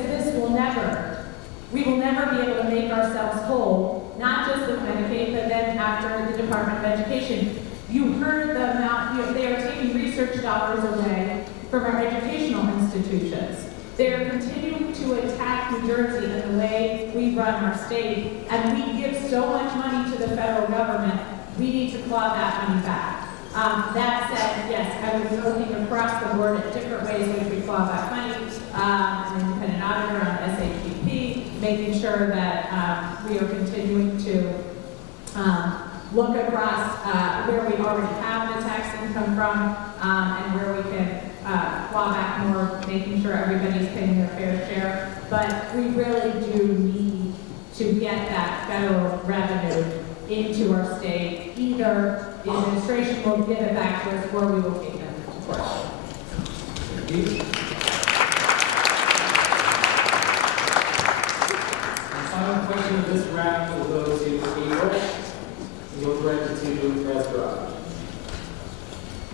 we will never be able to make ourselves whole, not just with Medicaid, but then after the Department of Education. You heard the amount, they are taking research dollars away from our educational institutions. They are continuing to attack New Jersey in the way we run our state, and we give so much money to the federal government, we need to claw that money back. That said, yes, I was looking across the board at different ways in which we claw back money, an independent auditor on SHPP, making sure that we are continuing to look across where we already have the tax income from, and where we can claw back more, making sure everybody's paying their fair share. But we really do need to get that federal revenue into our state. Either the administration will give it back to us, or we will take them to court. Final question of this round will go to April. You're directed to President.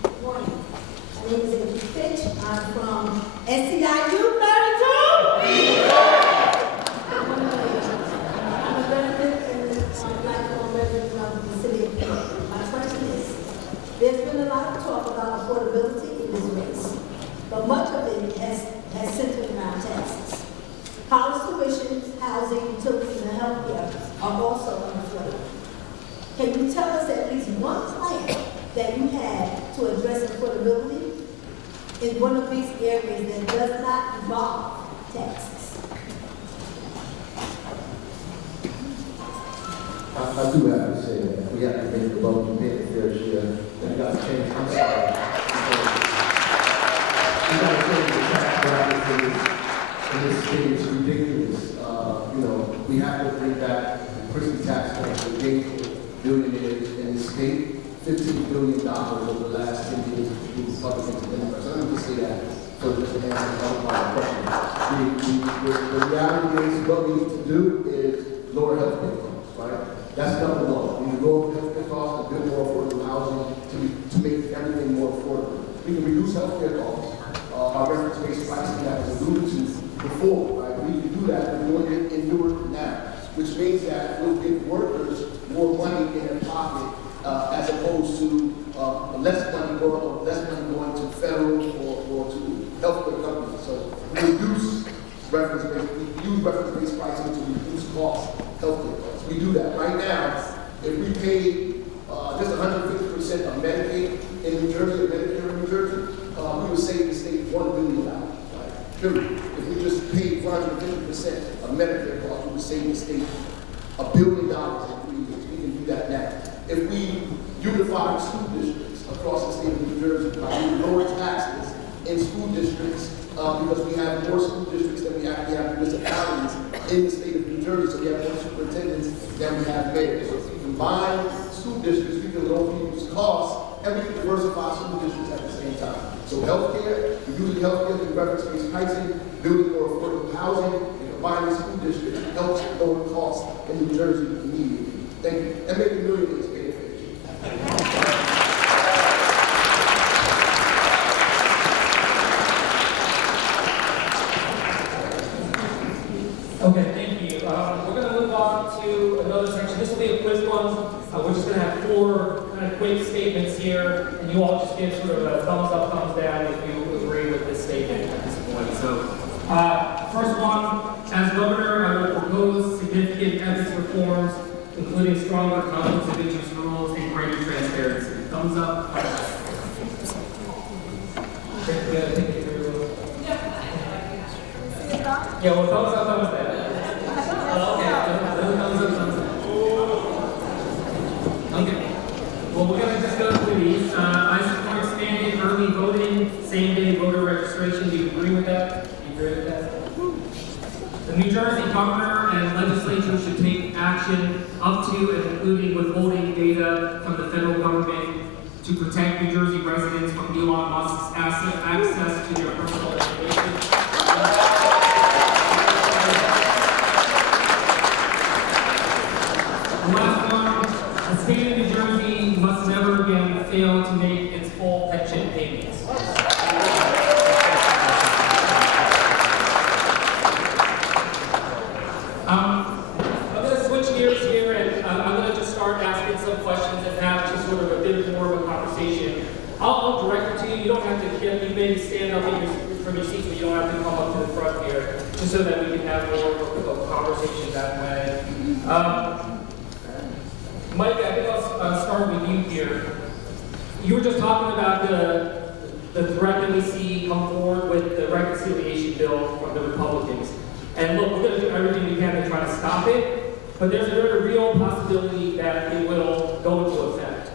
Good morning. My name is Amy Fitch. I'm from SEIU 32. I'm a resident and lifelong resident of the city of Pittsburgh. My question is, there's been a lot of talk about affordability in this race, but much of it has centered around taxes. College tuitions, housing, utilities, and health care are also unaffordable. Can you tell us at least one plan that you had to address affordability in one of these areas that does not involve taxes? I do have to say that we have to make the local pay a fair share. We got to change, I'm sorry. We got to change the tax bracket in this state. It's ridiculous. We have to bring back the prison tax credit for gainful billionaires in this state. $15 billion over the last 10 years with Republicans and Democrats. Let me just say that so just to answer another part of the question. The reality is what we need to do is lower health care costs, right? That's number one. We need to lower health care costs and build more affordable housing to make everything more affordable. We can reduce health care costs. Our reference-based pricing that was alluded to before, right? We can do that, but we're doing it in Newark now, which means that we'll give workers more money in their pocket as opposed to less money going to federal or to healthcare companies. So we use reference-based pricing to reduce costs, healthcare costs. We do that right now. If we pay just 150% of Medicaid in New Jersey, or Medicare in New Jersey, we would save the state $1 billion. Right? Period. If we just paid 150% of Medicare costs, we would save the state $1 billion in 3 years. We can do that now. If we unify school districts across the state of New Jersey by lower taxes in school districts, because we have more school districts than we actually have municipalities in the state of New Jersey, so we have more superintendents than we have mayors. So if we combine school districts, we can lower people's costs, and we can diversify school districts at the same time. So healthcare, reducing healthcare through reference-based pricing, building more affordable housing, and combining school districts helps lower costs in New Jersey immediately. Thank you. And make the millionaires pay their fair. Okay, thank you. We're going to move on to another section. This will be a quick one. We're just going to have 4 kind of quick statements here, and you all just give sort of a thumbs up, thumbs down if you agree with this statement at this point. So, first one, as governor, I will propose significant ethics reforms, including stronger conflicts of interest rules and greater transparency. Thumbs up. Yeah, well, thumbs up, thumbs down. Okay. Well, we're going to just go through these. I support expanded early voting, same-day voter registration. Do you agree with that? Do you agree with that? The New Jersey governor and legislature should take action up to and including withholding data from the federal government to protect New Jersey residents from Elon Musk's access to their personal information. The last one, the state of New Jersey must never again fail to make its full pension payments. I'm going to switch gears here, and I'm going to just start asking some questions and have just sort of a bit more of a conversation. I'll direct it to you. You don't have to get me, maybe stand up from your seats, but you don't have to come up to the front here, just so that we can have more of a conversation that way. Mike, I think I'll start with you here. You were just talking about the threat that we see come forward with the reconciliation bill from the Republicans. And look, we're going to do everything we can to try to stop it. but there's a very real possibility that it will go into effect.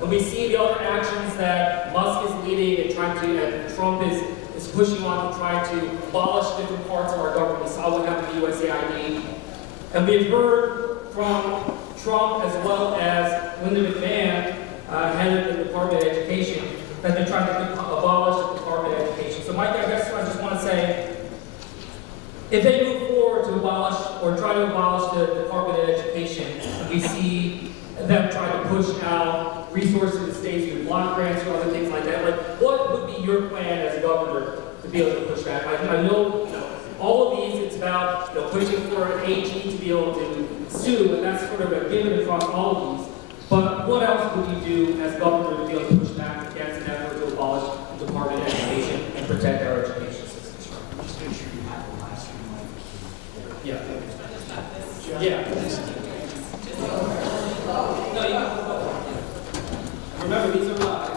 And we see the other actions that Musk is leading and trying to, and Trump is pushing on to try to abolish different parts of our government. We saw what happened to USAID. And we've heard from Trump as well as Linda McMahon, head of the Department of Education, that they're trying to abolish the Department of Education. So Mike, I guess I just want to say, if they move forward to abolish or try to abolish the Department of Education, we see them trying to push out resources to the states through block grants or other things like that. Like, what would be your plan as a governor to be able to push back? I know all of these, it's about pushing for an AG to be able to sue, and that's sort of a given across all of these. But what else would you do as governor to be able to push back against an effort to abolish the Department of Education and protect our education system? Just make sure you have the last few minutes. Yeah. Yeah. No, you have to vote. Remember, these are live.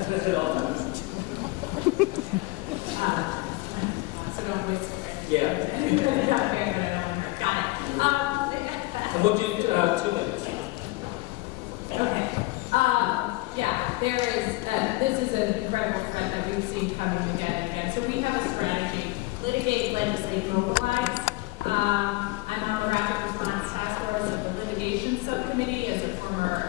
At all times. So don't waste it. Yeah. Got it. And we'll do 2 minutes. Okay. Yeah, there is, this is an incredible threat that we've seen coming again and again. So we have a strategy: litigate, legislate, mobilize. I'm on the Rapid Response Task Force of the Litigation Subcommittee as a former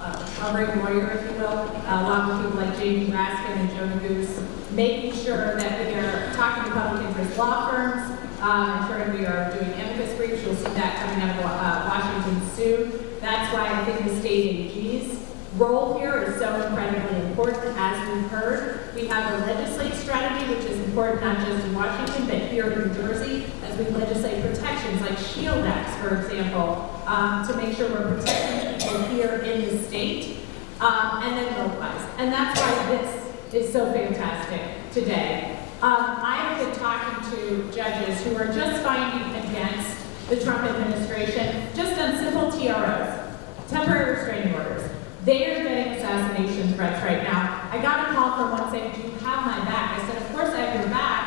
recovering lawyer, if you will, along with people like Jamie Raskin and Jonah Goose, making sure that we are talking to public interest law firms, ensuring we are doing amicus briefs. You'll see that coming out of Washington soon. That's why I think the state AG's role here is so incredibly important. As we've heard, we have a legislate strategy, which is important not just in Washington, but here in New Jersey, as we legislate protections like SHIELD Acts, for example, to make sure we're protecting people here in the state, and then mobilize. And that's why this is so fantastic today. I have been talking to judges who are just fighting against the Trump administration, just on simple TROs, temporary restraining orders. They are getting assassination threats right now. I got a call from one saying, "Do you have my back?" I said, "Of course I have your back."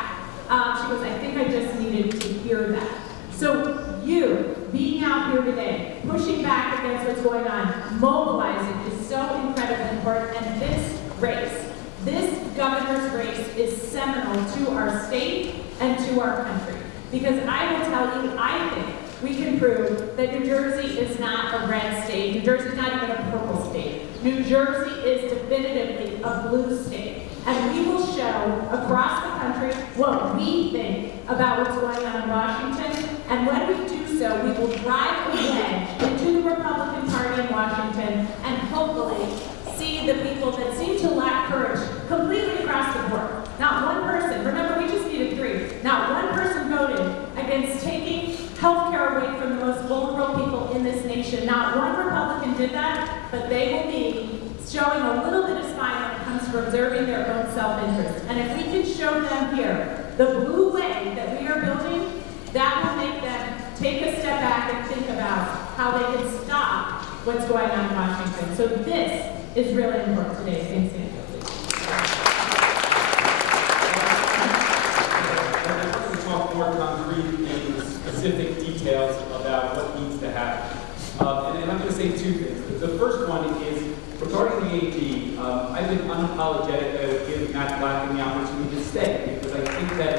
She goes, "I think I just needed to hear that." So you, being out here today, pushing back against what's going on, mobilizing is so incredibly important. And this race, this governor's race is seminal to our state and to our country. Because I will tell you, I think we can prove that New Jersey is not a red state. New Jersey is not even a purple state. New Jersey is definitively a blue state. And we will show across the country what we think about what's going on in Washington. And when we do so, we will drive a wedge into the Republican Party in Washington and hopefully see the people that seem to lack courage completely across the board. Not one person, remember we just needed 3, not one person voted against taking health care away from the most vulnerable people in this nation. Not one Republican did that, but they will be showing a little bit of spine when it comes to observing their own self-interest. And if we can show them here the blue way that we are building, that will make them take a step back and think about how they can stop what's going on in Washington. So this is really important today. Thanks, Andy. I want to talk more concrete and specific details about what needs to happen. And I'm going to say 2 things. The first one is regarding the AG. I've been unapologetic that I would give Matt Blackman the opportunity to stay because I think that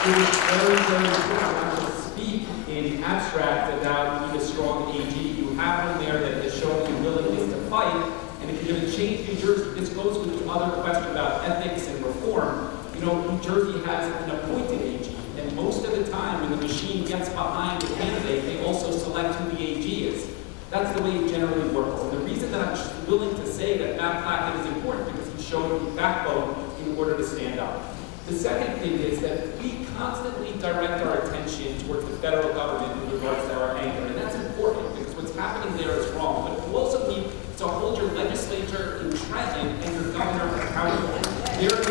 it is very important not to speak in abstract about being a strong AG. You have one there that has shown a willingness to fight, and if you're going to change New Jersey, this goes with the other question about ethics and reform. You know, New Jersey has an appointed AG, and most of the time when the machine gets behind the candidate, they also select who the AG is. That's the way it generally works. And the reason that I'm willing to say that Matt Blackman is important because he showed the backbone in order to stand up. The second thing is that we constantly direct our attention towards the federal government in regards to our anger, and that's important because what's happening there is wrong. But you also need to hold your legislature in Trenton and your governor accountable. There is a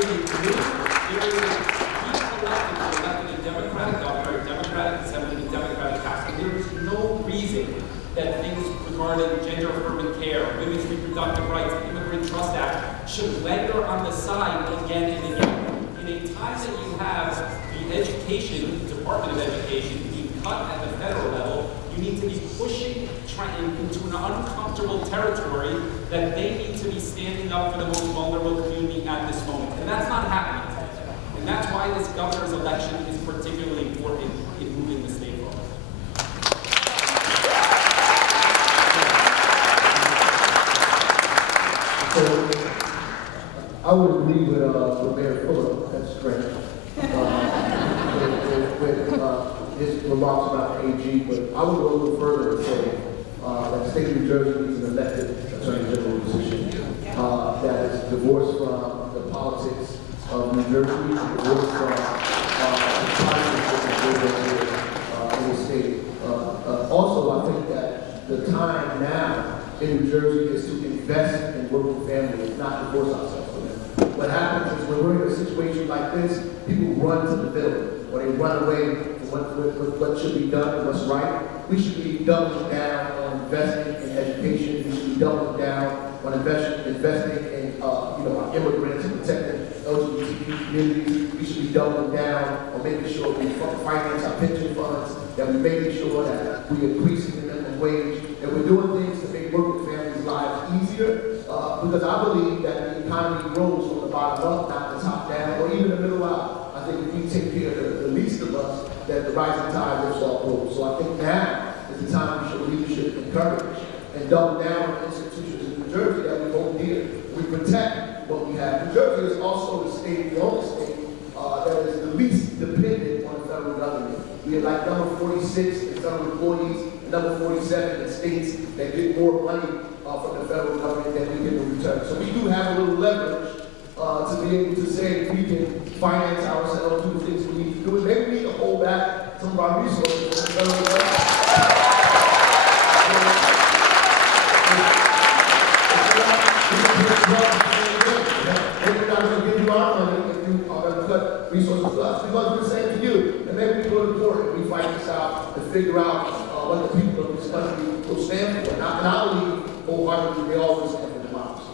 elected a Democratic governor, a Democratic assembly, and a Democratic House. And there is no reason that things regarding gender-affirming care, women's reproductive rights, the Immigrant Trust Act should linger on the side again and again. In a time that you have the education, the Department of Education, being cut at the federal level, you need to be pushing Trenton into an uncomfortable territory that they need to be standing up for the most vulnerable community at this moment. And that's not happening today. And that's why this governor's election is particularly important in moving the state forward. So, I would agree with Mayor Fuller, that's correct, with his remarks about AG, but I would go a little further and say that the state of New Jersey needs an elected attorney general position that is divorced from the politics of New Jersey, divorced from the politics of New Jersey in the state. Also, I think that the time now in New Jersey is to invest in working families, not divorce ourselves from them. What happens is when we're in a situation like this, people run to the villain, or they run away from what should be done and what's right. We should be doubling down on investing in education. We should be doubling down on investing in our immigrants and protecting LGBTQ communities. We should be doubling down on making sure we finance our pension funds, that we're making sure that we're increasing the minimum wage, that we're doing things to make working families' lives easier. Because I believe that the economy grows from the bottom up, not the top down, or even the middle out. I think if we take care of the least of us, that the rising tide lifts all boats. So I think now is the time we show leadership and courage and double down on institutions in New Jersey that we hold dear. We protect what we have. New Jersey is also the only state that is the least dependent on the federal government. We are like number 46 in federal employees, and number 47 in states that get more money from the federal government than we get in return. So we do have a little leverage to be able to say we can finance ourselves, do the things we need to do. And maybe we need to hold back some of our resources from the federal government. We're not going to give you our money if you are going to cut resources to us, because we're saying to you, and maybe we go to court and we fight this out and figure out what the people of this country will stand for. And I believe wholeheartedly they always stand for democracy.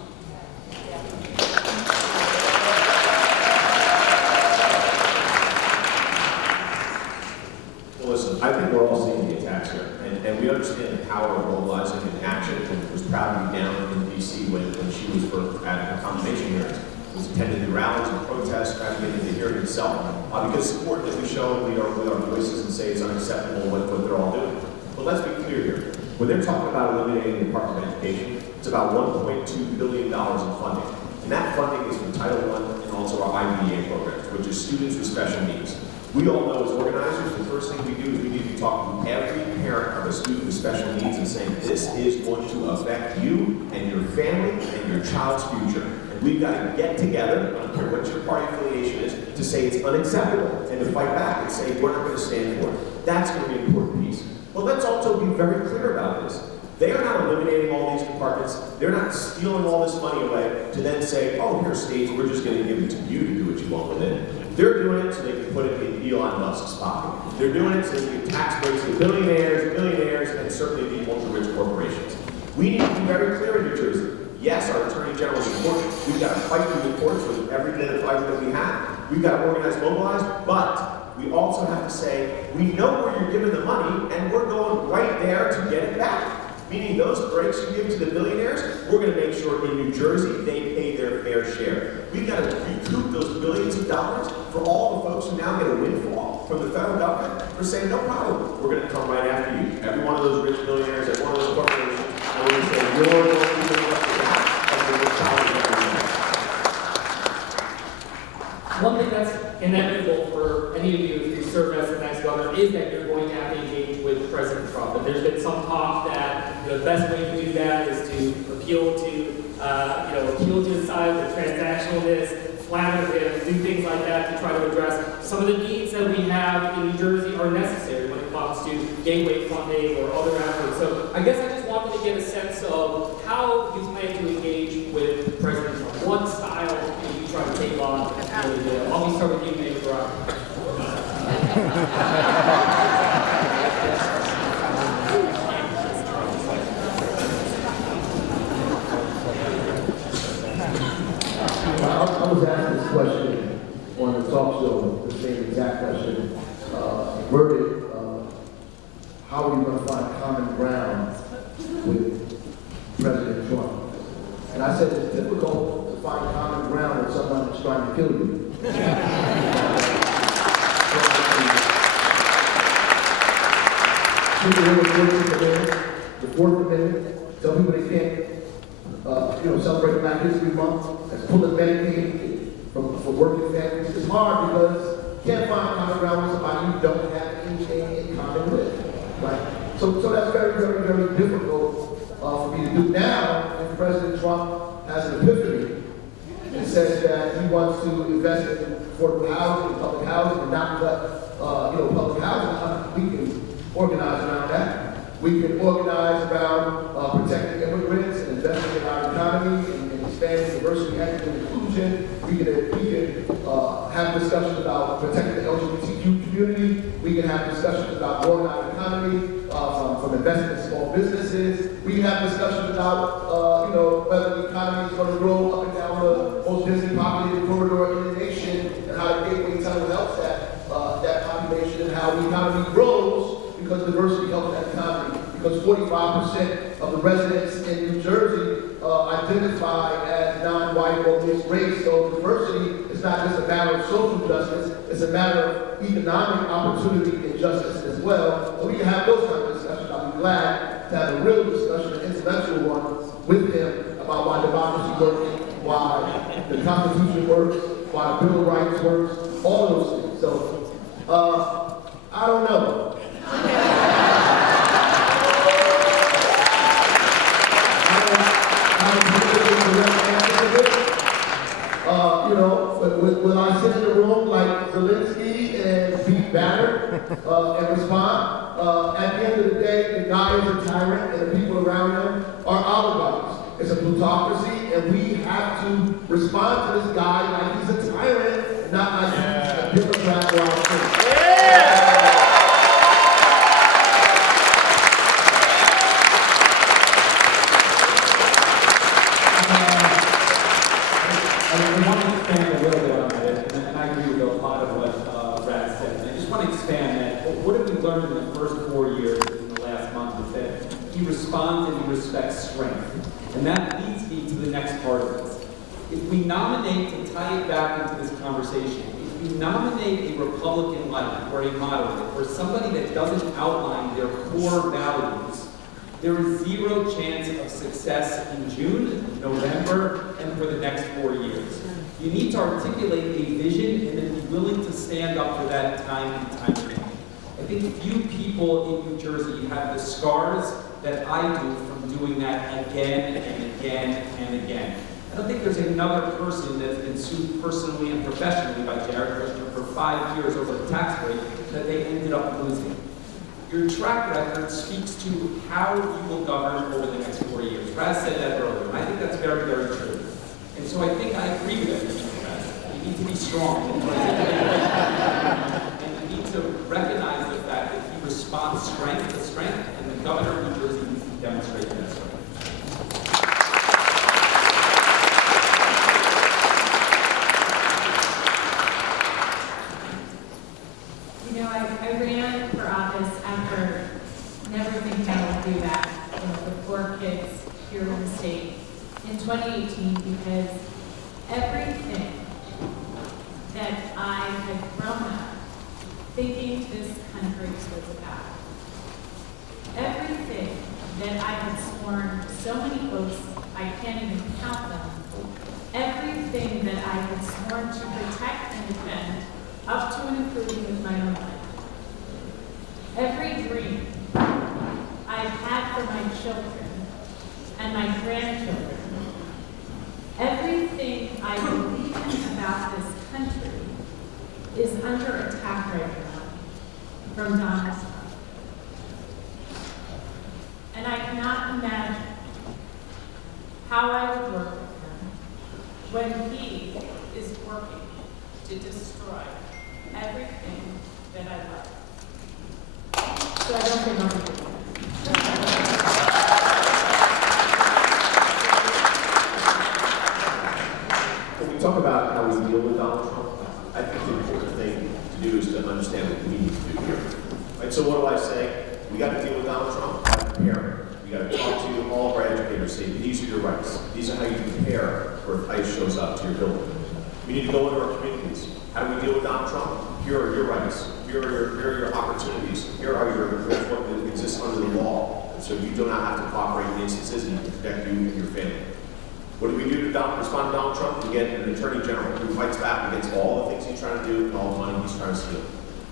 Well, listen, I think we're all seeing the attacks here, and we understand the power of mobilizing and action. And was proud to be down in D.C. when she was at the confirmation hearings. Was attending the rallies and protests, trying to get into the hearing itself, because support that we show with our voices and say it's unacceptable what they're all doing. But let's be clear here. When they're talking about eliminating the Department of Education, it's about $1.2 billion in funding. And that funding is from Title I and also our IDEA programs, which is students with special needs. We all know as organizers, the first thing we do is we need to be talking to every parent of a student with special needs and saying, this is going to affect you and your family and your child's future. And we've got to get together, I don't care what your party affiliation is, to say it's unacceptable and to fight back and say we're not going to stand for it. That's going to be an important piece. But let's also be very clear about this. They are not eliminating all these departments. They're not stealing all this money away to then say, oh, here, states, we're just going to give it to you to do what you want with it. They're doing it so they can put it in Elon Musk's pocket. They're doing it so they can tax breaks to billionaires, and certainly the ultra-rich corporations. We need to be very clear in New Jersey. Yes, our Attorney General is important. We've got to fight through the courts with every bit of fight that we have. We've got to organize, mobilize, but we also have to say, we know where you're giving the money, and we're going right there to get it back. Meaning those breaks you give to the billionaires, we're going to make sure in New Jersey they pay their fair share. We've got to recoup those billions of dollars for all the folks who now get a windfall from the federal government for saying, no problem, we're going to come right after you. Every one of those rich billionaires, every one of those corporations, and we're going to say, you're going to give up for that, and we're going to challenge everyone. One thing that's inevitable for any of you who serve as the next governor is that you're going to have to engage with President Trump. But there's been some talk that the best way to do that is to appeal to his side, the transactionalness, flatter him, do things like that to try to address some of the needs that we have in New Jersey are necessary when it comes to gateway funding or other efforts. So I guess I just wanted to get a sense of how you plan to engage with President Trump. What style do you try to take on? Let me start with you, Mayor Brown. I was asked this question on the talk show, the same exact question, worded President Trump. And I said it's difficult to find common ground with someone that's trying to kill you. The Fourth Amendment, tell people they can't, celebrate Black History Month, that's pulling Medicaid for working families. It's hard because you can't find common ground with somebody you don't have anything in common with, right? So that's very, very, very difficult for me to do. Now, if President Trump has an epiphany and says that he wants to invest in affordable housing, public housing, and not cut, public housing, we can organize around that. We can organize around protecting immigrants and investing in our economy and expanding diversity, equity, and inclusion. We can have discussions about protecting the LGBTQ community. We can have discussions about growing our economy from investment in small businesses. We can have discussions about whether the economy is going to grow up and down the most densely populated corridor in the nation, and how the Gateway Tunnel helps that population, and how the economy grows because diversity helps that economy. Because 45% of the residents in New Jersey identify as non-white or mixed race. So diversity is not just a matter of social justice, it's a matter of economic opportunity and justice as well. So we can have those kind of discussions. I'll be glad to have a real discussion, an intellectual one, with him about why democracy works, why the Constitution works, why the Bill of Rights works, all those things. So, I don't know. Will I sit in the room like Zelensky and be battered and respond? At the end of the day, the guy is a tyrant and the people around him are oligarchs. It's a plutocracy, and we have to respond to this guy like he's a tyrant, not like he's a Democrat or a Christian. I want to expand a little bit on that, and I agree with a lot of what Brad said. And I just want to expand that. What have we learned in the first 4 years in the last month is that he responds and he respects strength. And that leads me to the next part of this. If we nominate, to tie it back into this conversation, if we nominate a Republican-like or a moderate or somebody that doesn't outline their core values, there is zero chance of success in June, November, and for the next 4 years. You need to articulate a vision and then be willing to stand up for that time and time again. I think few people in New Jersey have the scars that I do from doing that again and again and again. I don't think there's another person that's been sued personally and professionally by Jared Kushner for 5 years over the tax break that they ended up losing. Your track record speaks to how you will govern over the next 4 years. Brad said that earlier, and I think that's very, very true. And so I think I agree with everything Brad. You need to be strong. And you need to recognize the fact that he responds strength to strength, and the governor of New Jersey needs to demonstrate that strength. I ran for office after never thinking I would do that with 4 kids here in the state in 2018 because everything that I had grown up thinking this country was about, everything that I had sworn so many oaths I can't even count them, everything that I had sworn to protect and defend up to and including with my own life. Every dream I've had for my children and my grandchildren, everything I believe in about this country is under attack right now from Donald Trump. And I cannot imagine how I would work with him when he is working to destroy everything that I love. So I don't think I'm When we talk about how we deal with Donald Trump, I think the important thing to do is to understand what we need to do here. Right, so what do I say? We got to deal with Donald Trump, we got to prepare. We got to talk to all of our educators, say, rights. These are how you prepare for if ICE shows up to your building. We need to go into our communities. How do we deal with Donald Trump? Here are your rights. Here are your opportunities. Here are what exists under the law. And so you do not have to cooperate in instances and to protect you and your family. What do we do to respond to Donald Trump? We get an attorney general who fights back against all the things he's trying to do and all the money he's trying to steal.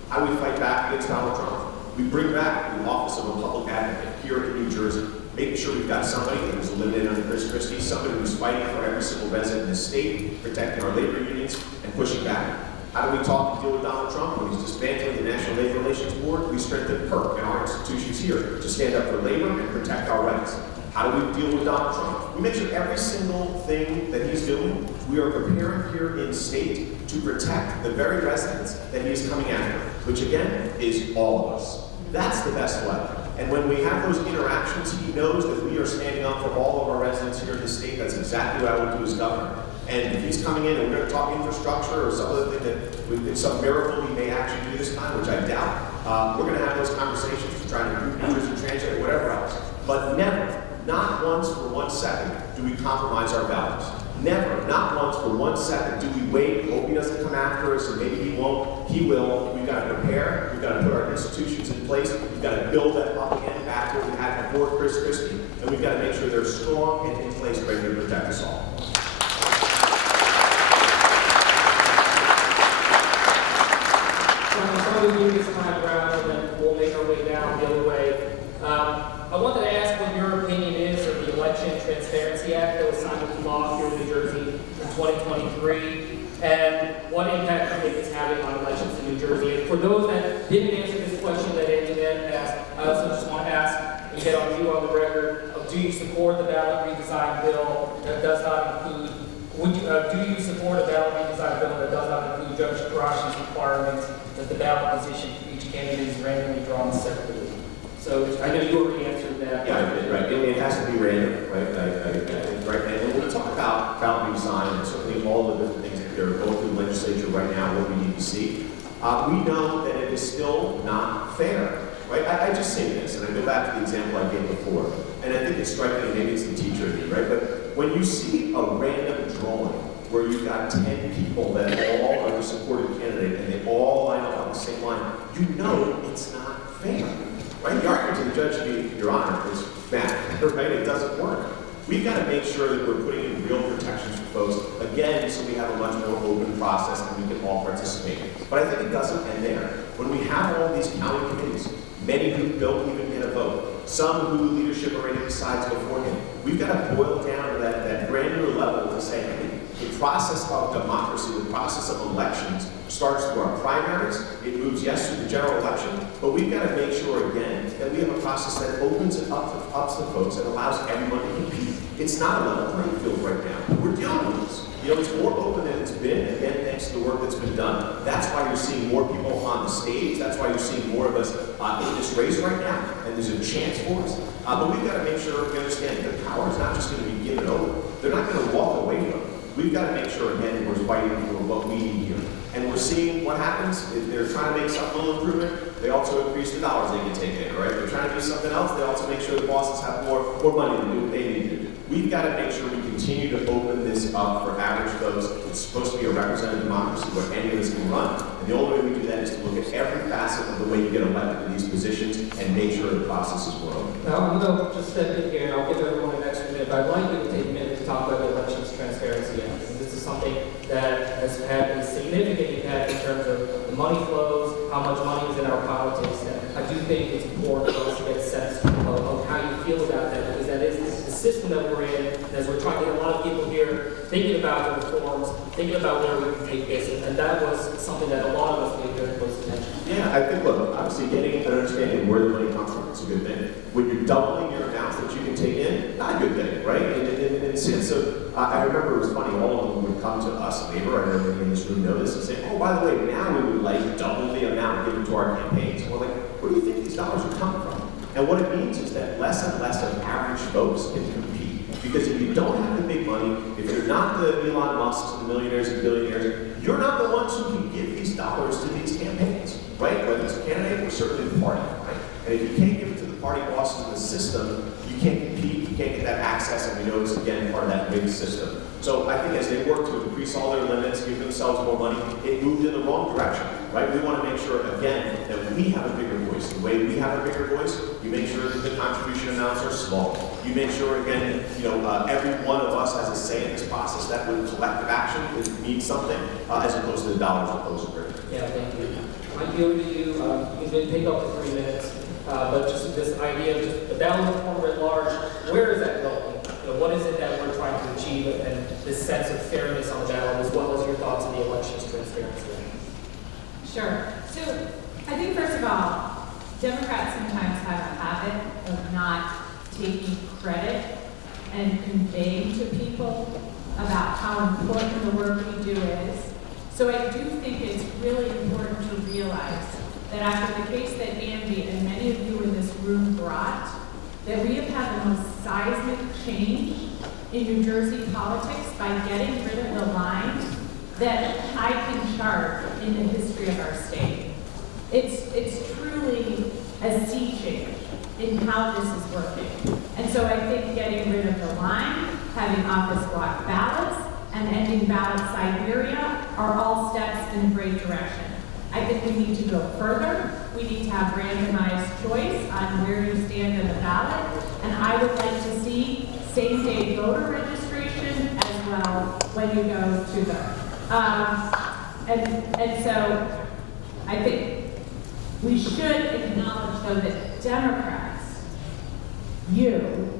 How do we fight back against Donald Trump? We bring back the office of a public advocate here in New Jersey, making sure we've got somebody that was eliminated under Chris Christie, somebody who's fighting for every single resident in the state, protecting our labor unions, and pushing back. How do we talk and deal with Donald Trump? When he's dismantling the National Labor Relations Board, we strengthen PERC and our institutions here to stand up for labor and protect our rights. How do we deal with Donald Trump? We make sure every single thing that he's doing, we are preparing here in state to protect the very residents that he is coming after, which again is all of us. That's the best way. And when we have those interactions, he knows that we are standing up for all of our residents here in the state. That's exactly what I would do as governor. And if he's coming in and we're going to talk infrastructure or some other thing that in some miracle he may actually do this time, which I doubt, we're going to have those conversations to try to improve New Jersey Transit or whatever else. But never, not once for 1 second, do we compromise our values. Never, not once for 1 second do we wait, hope he doesn't come after us, and maybe he won't, he will. We've got to prepare, we've got to put our institutions in place, we've got to build that up again back to what we had before Chris Christie, and we've got to make sure they're strong and in place, ready to protect us all. So we leave this time around and then we'll make our way down the other way. I wanted to ask what your opinion is of the Election Transparency Act that was signed into law here in New Jersey in 2023, and what impact you think it's having on elections in New Jersey. And for those that didn't answer this question that Antoinette asked, I also just want to ask and get on you on the record of do you support the ballot redesign bill that does not include, do you support a ballot redesign bill that does not include Judge Karashi's requirement that the ballot position for each candidate is randomly drawn separately? So I know you already answered that. Yeah, I did, right. It has to be random, right? Right. And when we talk about ballot redesign, and certainly all the different things that are going through the legislature right now, what we need to see, we know that it is still not fair, right? I just say this, and I go back to the example I gave before, and I think it's striking, maybe it's the teacher in me, right? But when you see a random drawing where you've got 10 people that all are the supported candidate and they all line up on the same line, you know it's not fair. Right? The argument to the judge should be, Your Honor, is math, right? It doesn't work. We've got to make sure that we're putting in real protections for folks, again, so we have a much more open process and we can all participate. But I think it doesn't end there. When we have all these county committees, many who don't even get a vote, some who leadership already decides beforehand, we've got to boil down to that granular level to say, hey, the process of democracy, the process of elections starts through our primaries, it moves, yes, to the general election, but we've got to make sure, again, that we have a process that opens it up to folks and allows everyone to compete. It's not a level playing field right now. We're dealing with this. You know, it's more open than it's been, again, thanks to the work that's been done. That's why you're seeing more people on the stage. That's why you're seeing more of us in this race right now, and there's a chance for us. But we've got to make sure we understand that the power is not just going to be given over. They're not going to walk away from it. We've got to make sure, again, we're fighting for what we need here. And we're seeing what happens. If they're trying to make some little improvement, they also increase the dollars they can take in, right? If they're trying to do something else, they also make sure the bosses have more money to do what they need to do. We've got to make sure we continue to open this up for average folks. It's supposed to be a representative democracy where any of us can run. And the only way we do that is to look at every facet of the way you get elected to these positions and make sure the process is more open. Now, I'm going to just step in here and I'll give everyone an extra minute, but I'd like you to take a minute to talk about the Elections Transparency Act. And this is something that has had a significant impact in terms of the money flows, how much money is in our politics. And I do think it's important for us to get a sense of how you feel about that, because that is the system that we're in. And as we're trying to get a lot of people here thinking about the reforms, thinking about where we can take this, and that was something that a lot of us paid very close attention to. Yeah, I think, look, obviously getting an understanding of where the money comes from is a good thing. When you're doubling your amounts that you can take in, not a good thing, right? In the sense of, I remember it was funny, all of them would come to us, labor, I know many in this room know this, and say, oh, by the way, now we would like double the amount given to our campaigns. And we're like, where do you think these dollars are coming from? And what it means is that less and less of average folks can compete. Because if you don't have the big money, if you're not the Elon Musks, the millionaires and billionaires, you're not the ones who can give these dollars to these campaigns, right? Whether it's a candidate or certainly the party, right? And if you can't give it to the party bosses in the system, you can't compete, you can't get that access access, and we know it's, again, part of that rigged system. So I think as they work to increase all their limits, give themselves more money, it moved in the wrong direction, right? We want to make sure, again, that we have a bigger voice. The way we have a bigger voice, you make sure that the contribution amounts are small. You make sure, again, every one of us has a say in this process, that with collective action, it means something, as opposed to the dollars opposed to it. Yeah, thank you. Mike, over to you. You can take up to 3 minutes. But just this idea of just the ballot reform writ large, where is that going? What is it that we're trying to achieve, and this sense of fairness on the ballot, as well as your thoughts on the elections transparency? Sure. So I think first of all, Democrats sometimes have a habit of not taking credit and conveying to people about how important the work we do is. So I do think it's really important to realize that after the case that Andy and many of you in this room brought, that we have had the most seismic change in New Jersey politics by getting rid of the line that I can chart in the history of our state. It's truly a sea change in how this is working. And so I think getting rid of the line, having office block ballots, and ending ballot Siberia are all steps in a great direction. I think we need to go further. We need to have randomized choice on where you stand on the ballot. And I would like to see same-day voter registration as well when you go to vote. And so I think we should acknowledge, though, that Democrats, you,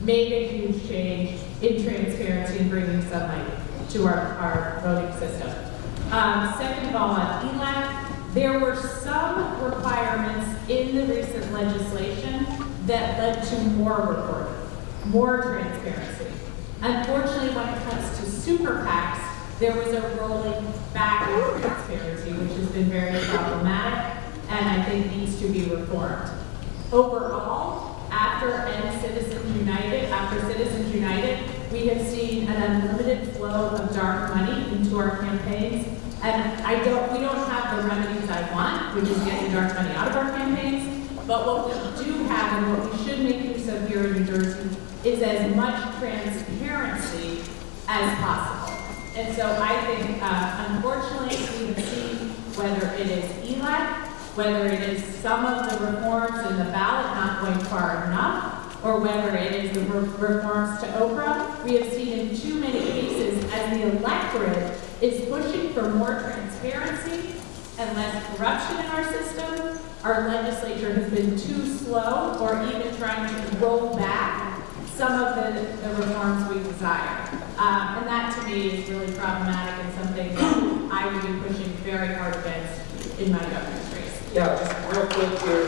made a huge change in transparency and bringing sunlight to our voting system. Second of all, on ELAC, there were some requirements in the recent legislation that led to more reporting, more transparency. Unfortunately, when it comes to super PACs, there was a rolling back of transparency, which has been very problematic and I think needs to be reformed. Overall, after Citizens United, we have seen an unlimited flow of dark money into our campaigns. And we don't have the remedies I want, which is getting dark money out of our campaigns. But what we do have and what we should make use of here in New Jersey is as much transparency as possible. And so I think, unfortunately, we have seen whether it is ELAC, whether it is some of the reforms in the ballot not going far enough, or whether it is the reforms to Oprah, we have seen in too many cases as the electorate is pushing for more transparency and less corruption in our system, our legislature has been too slow or even trying to roll back some of the reforms we desire. And that to me is really problematic and something that I would be pushing very hard against in my governor's race. Yeah, just real quick here.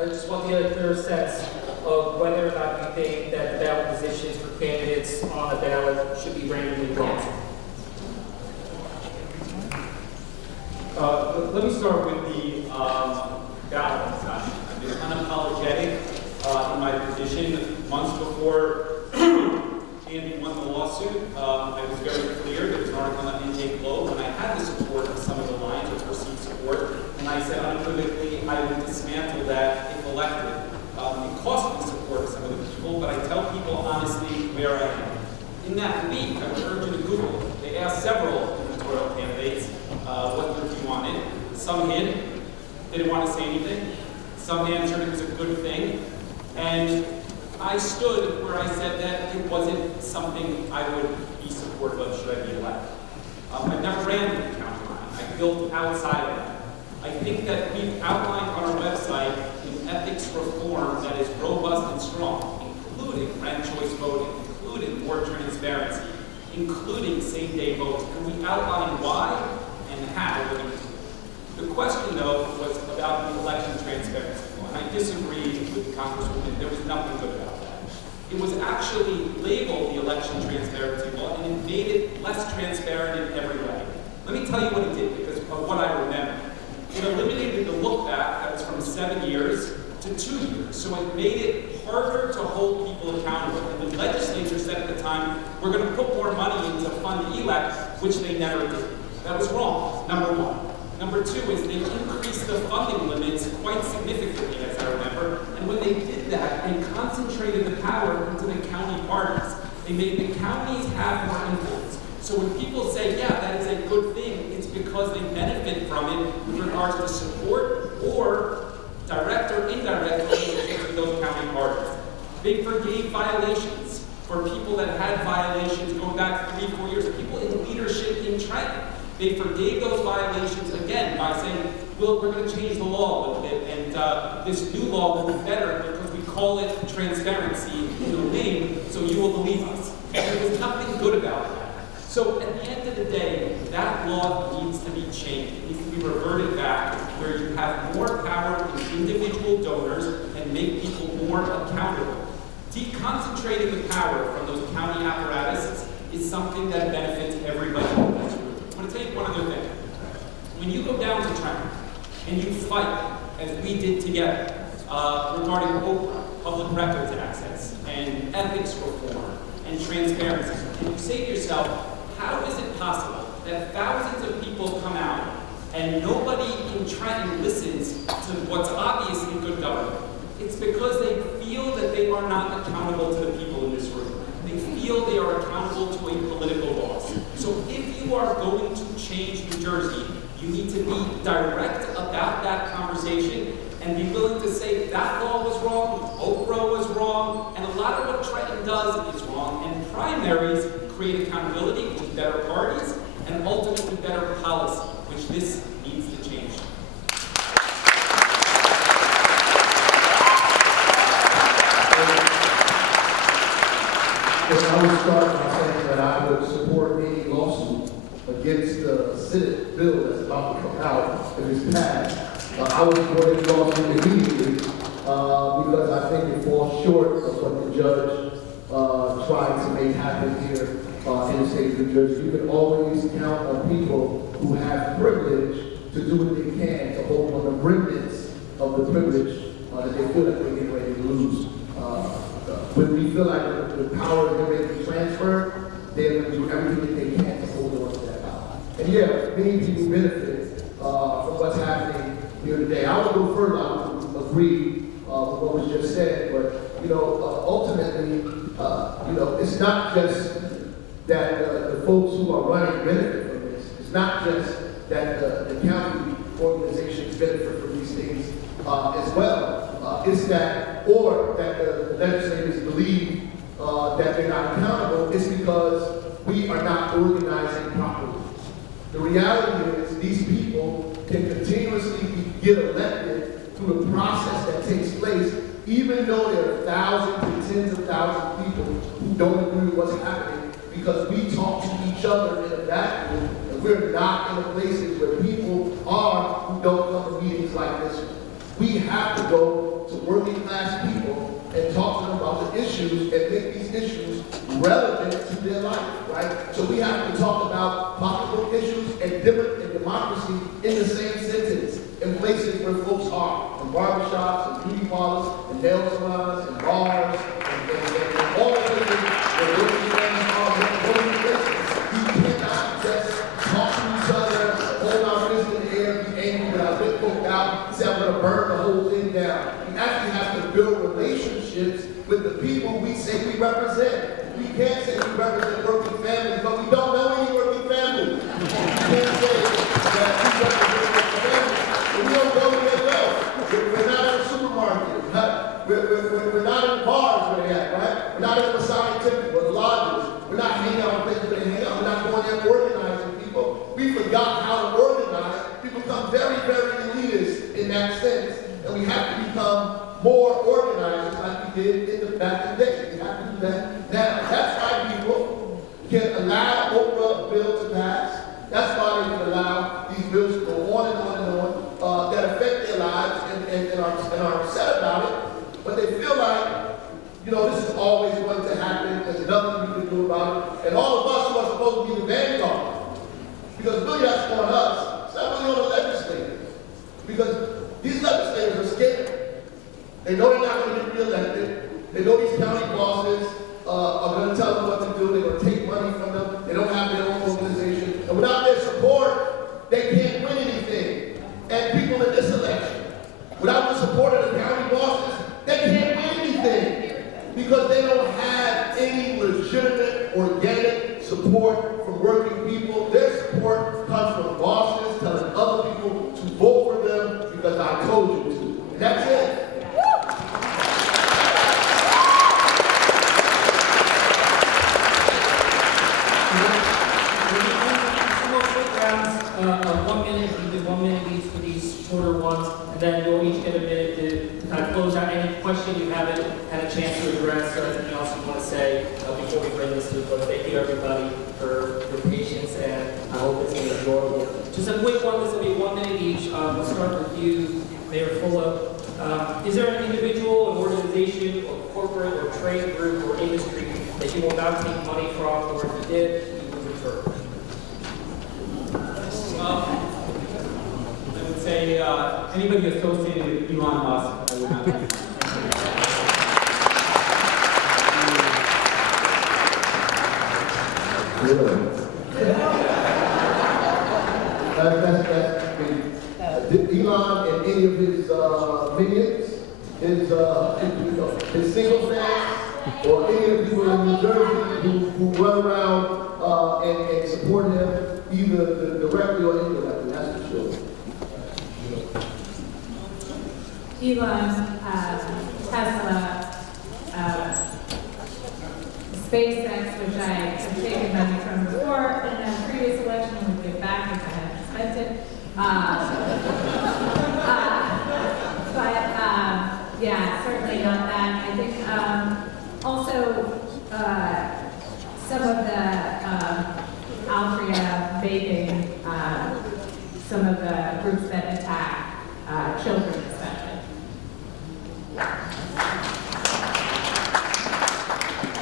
I just want to get a clear sense of whether or not you think that the ballot positions for candidates on the ballot should be randomly drawn. Let me start with the ballot discussion. I've been unapologetic in my position. Months before Andy won the lawsuit, I was very clear. There was an article on NJ Globe when I had the support of some of the lines or perceived support, and I said unequivocally I would dismantle that if elected. It cost me support of some of the people, but I tell people honestly where I am. In that week, I would urge you to Google. They asked several gubernatorial candidates what their view on it. Some hid, didn't want to say anything. Some answered it was a good thing. And I stood where I said that it wasn't something I would be supportive of should I be elected. I never ran the county line. I built outside of that. I think that we've outlined on our website an ethics reform that is robust and strong, including ranked choice voting, including more transparency, including same-day voting. And we outlined why and how we're going to do it. The question, though, was about the election transparency law. And I disagreed with the Congresswoman. There was nothing good about that. It was actually labeled the election transparency law, and it made it less transparent in every way. Let me tell you what it did, because of what I remember. It eliminated the look back that was from 7 years to 2 years. So it made it harder to hold people accountable. And the legislature said at the time, we're going to put more money into fund ELAC, which they never did. That was wrong, number one. Number two is they increased the funding limits quite significantly, as I remember, did that and concentrated the power into the county parties. They made the counties have more influence. So when people say, yeah, that is a good thing, it's because they benefit from it with regards to support or direct or indirect relationship with those county parties. They forgave violations for people that had violations going back 3-4 years, people in leadership in Trenton. They forgave those violations again by saying, well, we're going to change the law a little bit, and this new law will be better because we call it transparency in the name, so you will believe us. And there's nothing good about that. So at the end of the day, that law needs to be changed. It needs to be reverted back where you have more power in individual donors and make people more accountable. Deconcentrating the power from those county apparatuses is something that benefits everybody in this room. I want to tell you one other thing. When you go down to Trenton and you fight, as we did together, regarding Oprah, public records access, and ethics reform, and transparency, and you say to yourself, how is it possible that thousands of people come out and nobody in Trenton listens to what's obviously good government? It's because they feel that they are not accountable to the people in this room. They feel they are accountable to a political boss. So if you are going to change New Jersey, you need to be direct about that conversation and be willing to say that law was wrong, Oprah was wrong, and a lot of what Trenton does is wrong. And primaries create accountability with better parties and ultimately better policy, which this needs to change. I would start by saying that I would support any lawsuit against the Senate bill that's about to come out if it's passed. I would support any lawsuit immediately because I think it falls short of what the judge tried to make happen here in the state of New Jersey. You can always count on people who have privilege to do what they can to hold on the remnants of the privilege that they feel that they're getting ready to lose. When we feel like the power is ready to be transferred, they're going to do everything that they can to hold on to that power. And yeah, many people benefit from what's happening here today. I would go further. I would agree with what was just said, but ultimately, it's not just that the folks who are running benefit from this. It's not just that the county organizations benefit from these things as well. It's that, or that the legislators believe that they're not accountable. It's because we are not organizing properly. The reality is these people can continuously get elected through the process that takes place, even though there are thousands and tens of thousands of people who don't agree with what's happening, because we talk to each other in a vacuum, and we're not in the places where people are who don't come to meetings like this. We have to go to working class people and talk to them about the issues and make these issues relevant to their life, right? So we have to talk about pocketbook issues and democracy in the same sentence in places where folks are, in barbershops, and beauty parlors, and nail salons, and bars, and all the places where working families are going to places. We cannot just talk to each other, hold our fists in the air, be angry with our big folk out, say I'm going to burn the whole thing down. We actually have to build relationships with the people we say we represent. We can't say we represent working families, but we don't know any working families. We can't say that we represent working families, but we don't go where they go. We're not in a supermarket. We're not in bars where they at, right? We're not in the Masonic Temple or the lodges. We're not hanging out with places where they hang out. We're not going there organizing people. We forgot how to organize. We become very, very elitist in that sense. And we have to become more organizers like we did in the back in the day. We have to do that now. That's why people can allow Oprah bill to pass. That's why they can allow these bills to go on and on and on that affect their lives and are upset about it. But they feel like, this is always going to happen. There's nothing we can do about it. And all of us who are supposed to be the vanguard, because really that's on us. It's not really on the legislators. Because these legislators are scared. They know they're not going to get reelected. They know these county bosses are going to tell them what to do. They're going to take money from them. They don't have their own organization. And without their support, they can't win anything. And people in this election, without the support of the county bosses, they can't win anything. close out any question you haven't had a chance to address or anything else you want to say before we bring this to a close. Thank you everybody for your patience, and I hope it's been enjoyable. Just a quick one, this will be 1 minute each. We'll start with you, Mayor Fullo. Is there an individual, an organization, or corporate, or trade group, or industry that you will not take money from, or if you did, you would refer? I would say anybody associated with Elon Musk, I would not be. Elon and any of his minions, his single fans, or any of the people in New Jersey who run around and support him, either directly or indirectly, that's for sure. Elon, Tesla, SpaceX, which I have taken money from before, and then previous election would give back if I hadn't spent it. Yeah, certainly not that. I think also some of the Altria vaping, some of the groups that attack children especially.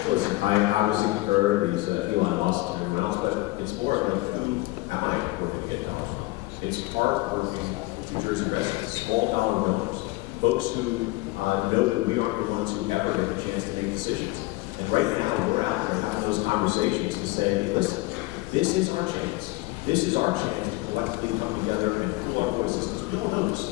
Listen, I obviously concur these Elon Musk and everyone else, but it's more like who am I working to get dollars from? It's hard-working New Jersey residents, small dollar donors, folks who know that we aren't the ones who ever get a chance to make decisions. And right now, we're out there having those conversations to say, hey, listen, this is our chance. This is our chance to collectively come together and pool our voices, because we all know this.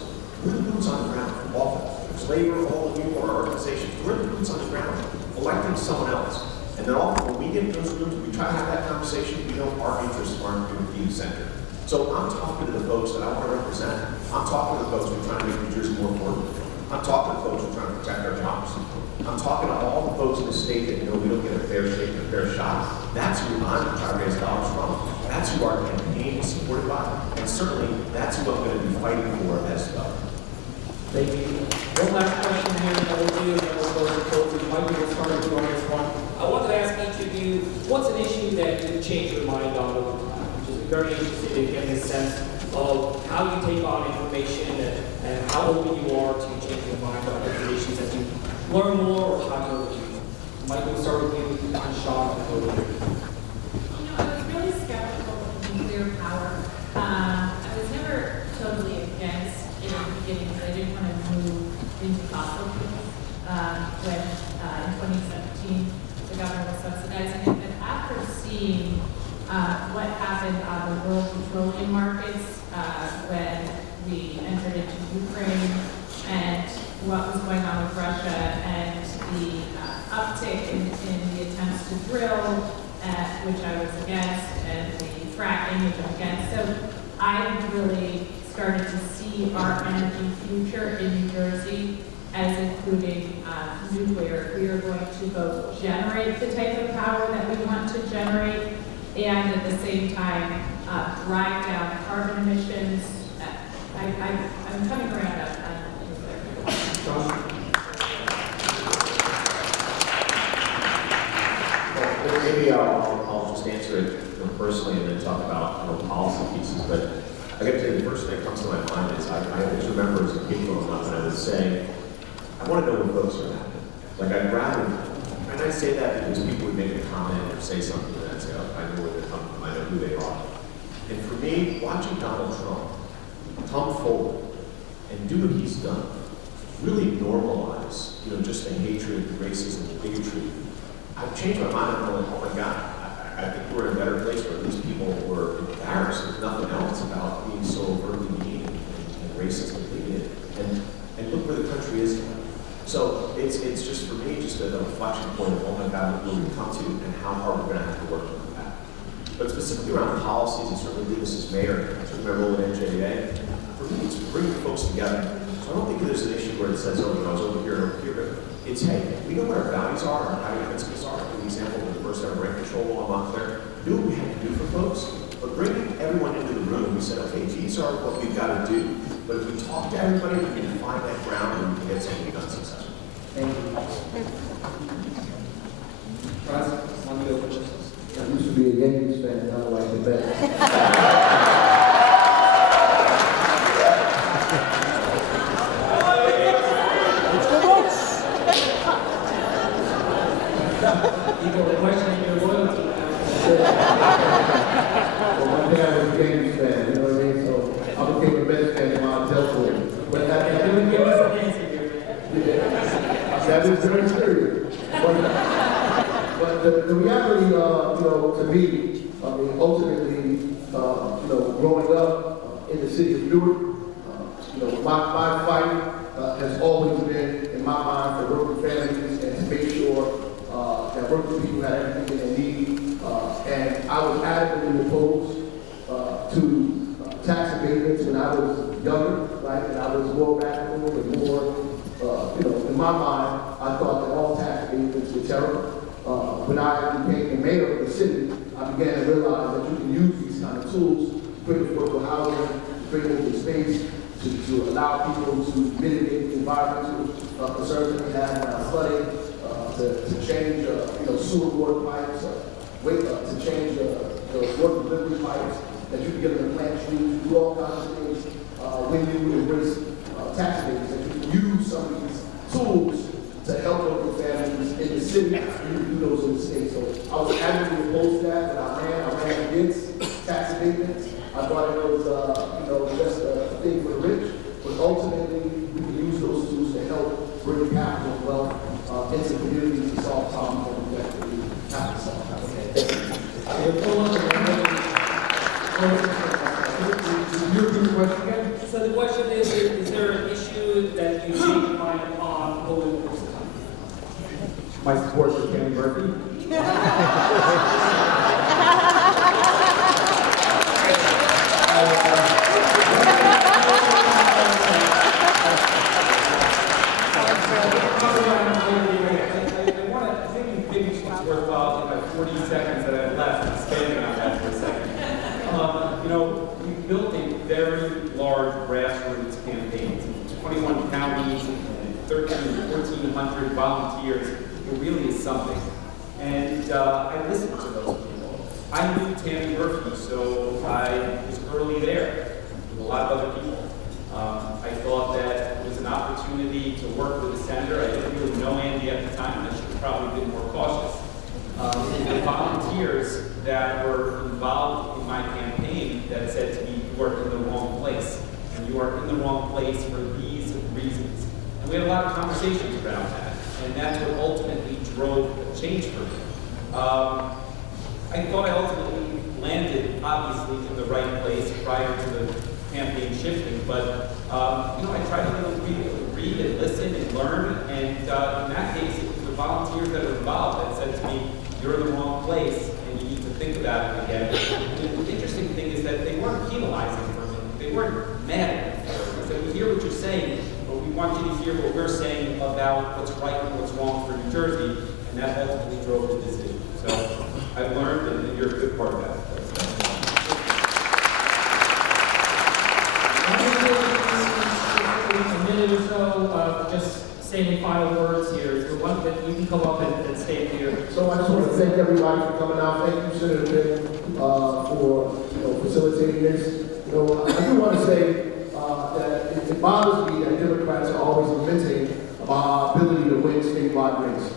We're the boots on the ground, often. There's labor, all of you, or our organizations. We're the boots on the ground, electing someone else. And then often when we get in those rooms, we try to have that conversation, we know our interests aren't going to be centered. So I'm talking to the folks that I want to represent. I'm talking to the folks who are trying to make New Jersey more affordable. I'm talking to folks who are trying to protect our jobs. I'm talking to all the folks in the state that know we don't get a fair shake and a fair shot. That's who I'm trying to raise dollars from. That's who our campaign is supported by. And certainly, that's who I'm going to be fighting for as well. Thank you. One last question here, and we'll do, and then we'll go to closing. Mike, we'll start with you on this one. I wanted to ask each of you, what's an issue that you change your mind on over time? Just very interested in getting a sense of how you take on information and how open you are to change your mind on information as you learn more or how you review. Mike, we'll start with you, and Sean, and over here. I was really skeptical of nuclear power. I was never totally against it in the beginning because I didn't want to move into fossil fuels. When in 2017 the governor was subsidizing it, and after seeing what happened on the world petroleum markets when we entered into Ukraine and what was going on with Russia and the uptick in the attempts to drill, which I was against, and the fracking, which I'm against. So I really started to see our energy future in New Jersey as including nuclear. We are going to both generate the type of power that we want to generate and at the same time drive down carbon emissions. I'm coming around on nuclear. Well, maybe I'll just answer it personally and then talk about policy pieces. But I got to tell you, the first thing that comes to my mind is I always remember as a kid growing up and I would say, I want to know what folks are happening. Like I'd rather, and I say that because people would make a comment or say something and I'd say, oh, I know where they're coming from, I know who they are. And for me, watching Donald Trump come forward and do what he's done, really normalize, just the hatred, the racism, the bigotry. I've changed my mind. I'm like, oh my God, I think we're in a better place where at least people were embarrassed, if nothing else, about being so overtly mean and racist and bigoted. And look where the country is now. So it's just for me, just a reflection point of, oh my God, look where we've come to and how hard we're going to have to work to come back. But specifically around policies, and certainly did this as mayor, I took my role at NJA. For me, it's bringing folks together. So I don't think there's an issue where it says, oh, I was over here and over here. But it's, hey, we know what our values are, our value principles are. For example, when the first ever rent control law in Montclair, do what we had to do for folks. But bringing everyone into the room, we said, okay, these are what we've got to do. But if we talk to everybody, we can find that ground and we can get something done. People are questioning your loyalty now. Well, my dad was a Yankees fan, you know what I mean? So I became a Mets fan while I was elsewhere. But Give us an answer here, man. that is very serious. But the reality, to me, I mean, ultimately, growing up in the city of Newark, my fight has always been, in my mind, for working families and to make sure that working people had everything they need. And I was adamantly opposed to tax abatements when I was younger, right? And I was more radical and more, in my mind, I thought that all tax abatements were terrible. When I became the mayor of the city, I began to realize that you can use these kind of tools to bring affordable housing, to bring open space, to allow people to mitigate the environmental concerns that we have around flooding, to change sewer water pipes, to change water delivery pipes, that you can get them to plant trees, do all kinds of things when you embrace tax abatements, that you can use some of these tools to help local families in the city, and you can do those in the state. So I was adamantly opposed to that, but I ran against tax abatements. I thought it was, just a thing for the rich, but ultimately we can use those tools to help bring capital and wealth into communities to solve problems that we definitely have to solve. So the question is there an issue that you change your mind upon over the course of time? My support for Kenny Murphy. I think maybe it's worthwhile in my 40 seconds that I have left expanding on that for a second. We built a very large grassroots campaign. 21 counties and 1,400 volunteers. It really is something. And I listened to those people. I knew Tammy Murphy, so I was early there with a lot of other people. I thought that it was an opportunity to work with a senator. I didn't really know Andy at the time, and I should have probably been more cautious. The volunteers that were involved in my campaign that said to me, you are in the wrong place, and you are in the wrong place for these reasons. And we had a lot of conversations around that, and that's what ultimately drove a change for me. I thought I ultimately landed, obviously, in the right place prior to the campaign shifting, but I tried to read and listen and learn, and in that case, it was the volunteers that were involved that said to me, you're in the wrong place, and you need to think about it again. And the interesting thing is that they weren't penalizing for me. They weren't mad at me. They said, we hear what you're saying, but we want you to hear what we're saying about what's right and what's wrong for New Jersey, and that ultimately drove the decision. So I've learned, and you're a good part of that. A minute or so, just saying final words here. Is there one that you can come up and stay here? So I just want to thank everybody for coming out. Thank you, Senator Finn, for facilitating this. I do want to say that it bothers me that Democrats are always lamenting about our ability to win statewide race.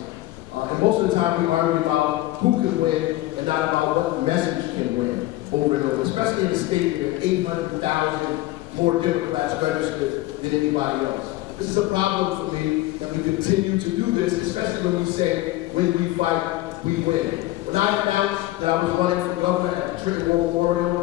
And most of the time we argue about who can win and not about what message can win over and over, especially in a state with 800,000 more Democrats registered than anybody else. This is a problem for me that we continue to do this, especially when we say, when we fight, we win. When I announced that I was running for governor at the Trenton War Memorial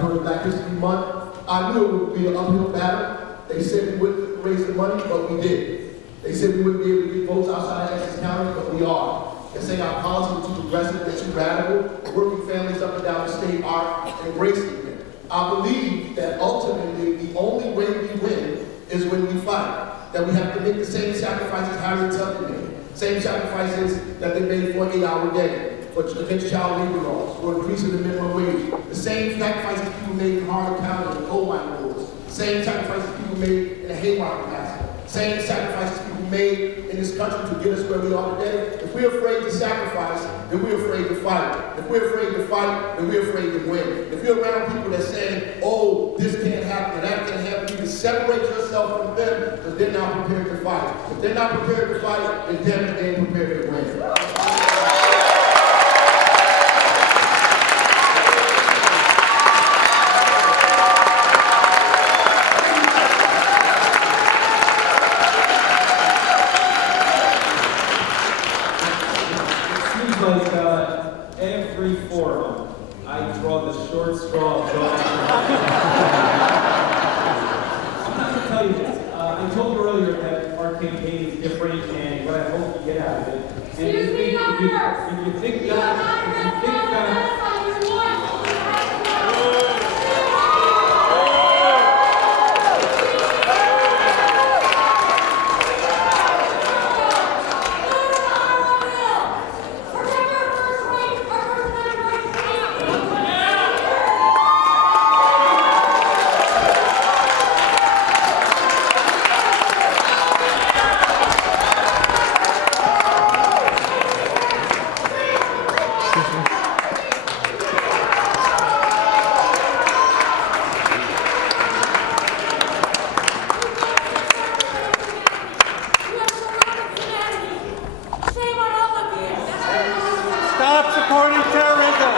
during Black History Month, I knew it would be an uphill battle. They said we wouldn't raise the money, but we did. They said we wouldn't be able to get votes outside of Essex County, but we are. They say our policies are too progressive, they're too radical. Working families up and down the state are embracing it. I believe that ultimately the only way we win is when we fight. That we have to make the same sacrifices Harriet Tubman made. Same sacrifices that they made for an 8-hour day, for against child labor laws, for increasing the minimum wage. The same sacrifices people made in Harlan County, the coal mine wars. Same sacrifices people made in the Haymarket massacre. Same sacrifices people made in this country to get us where we are today. If we're afraid to sacrifice, then we're afraid to fight. If we're afraid to fight, then we're afraid to win. If you're around people that say, oh, this can't happen, that can't happen, you can separate yourself from them because they're not prepared to fight. If they're not prepared to fight, then they ain't prepared to win. like every forum, I draw the short straw of going. I'm not going to tell you this. I told you earlier that our campaign is different and what I hope you get out of it. And if you think that Stop supporting terrorism!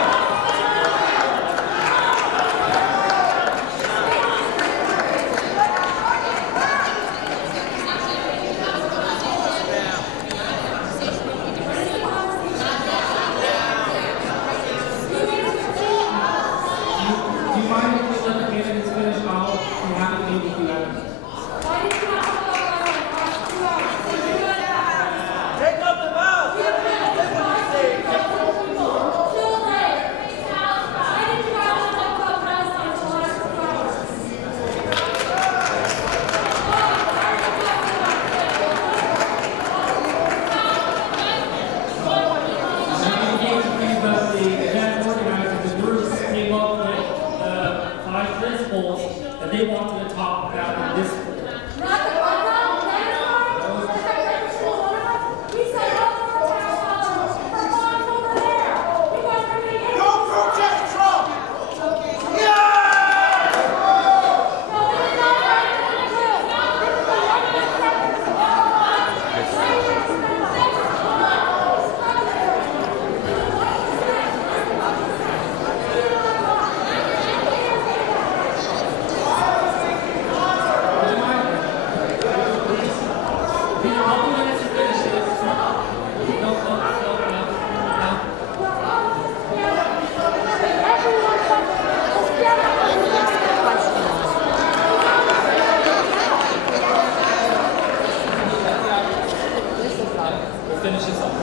Do you mind if we let the candidates finish? I'll be happy to do that. Take up the vows! That they wanted to talk about in this forum. Don't protest Trump! We'll finish this up.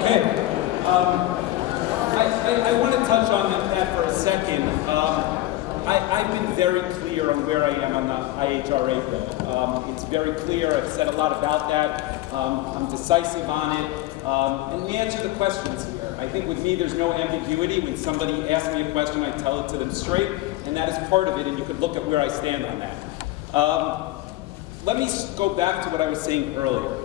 Okay. I want to touch on that for a second. I've been very clear on where I am on the IHRA bill. It's very clear. I've said a lot about that. I'm decisive on it. And we answer the questions here. I think with me, there's no ambiguity. When somebody asks me a question, I tell it to them straight, and that is part of it, and you could look at where I stand on that. Let me go back to what I was saying earlier.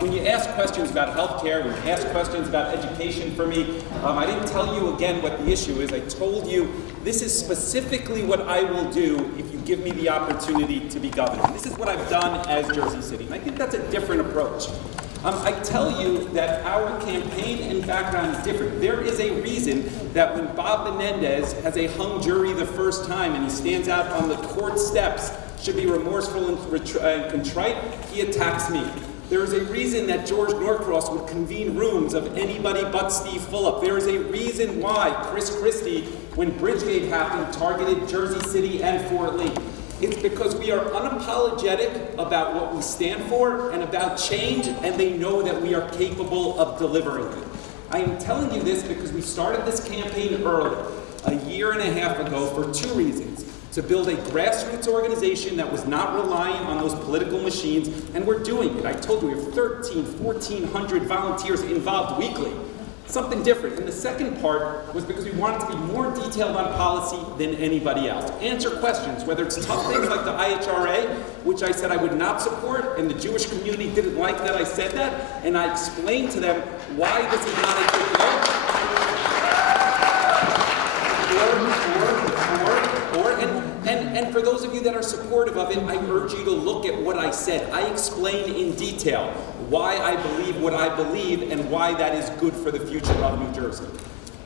When you ask questions about healthcare, when you ask questions about education for me, I didn't tell you again what the issue is. I told you this is specifically what I will do if you give me the opportunity to be governor. This is what I've done as Jersey City, and I think that's a different approach. I tell you that our campaign and background is different. There is a reason that when Bob Menendez has a hung jury the first time and he stands out on the court steps, should be remorseful and contrite, he attacks me. There is a reason that George Norcross would convene rooms of anybody but Steve Fulop. There is a reason why Chris Christie, when Bridgegate happened, targeted Jersey City and Fort Lee. It's because we are unapologetic about what we stand for and about change, and they know that we are capable of delivering it. I am telling you this because we started this campaign early, a year and a half ago, for two reasons. To build a grassroots organization that was not relying on those political machines, and we're doing it. I told you we have 1,400 volunteers involved weekly. Something different. And the second part was because we wanted to be more detailed on policy than anybody else. Answer questions, whether it's tough things like the IHRA, which I said I would not support, and the Jewish community didn't like that I said that, and I explained to them why this is not a good and for those of you that are supportive of it, I urge you to look at what I said. I explained in detail why I believe what I believe and why that is good for the future of New Jersey.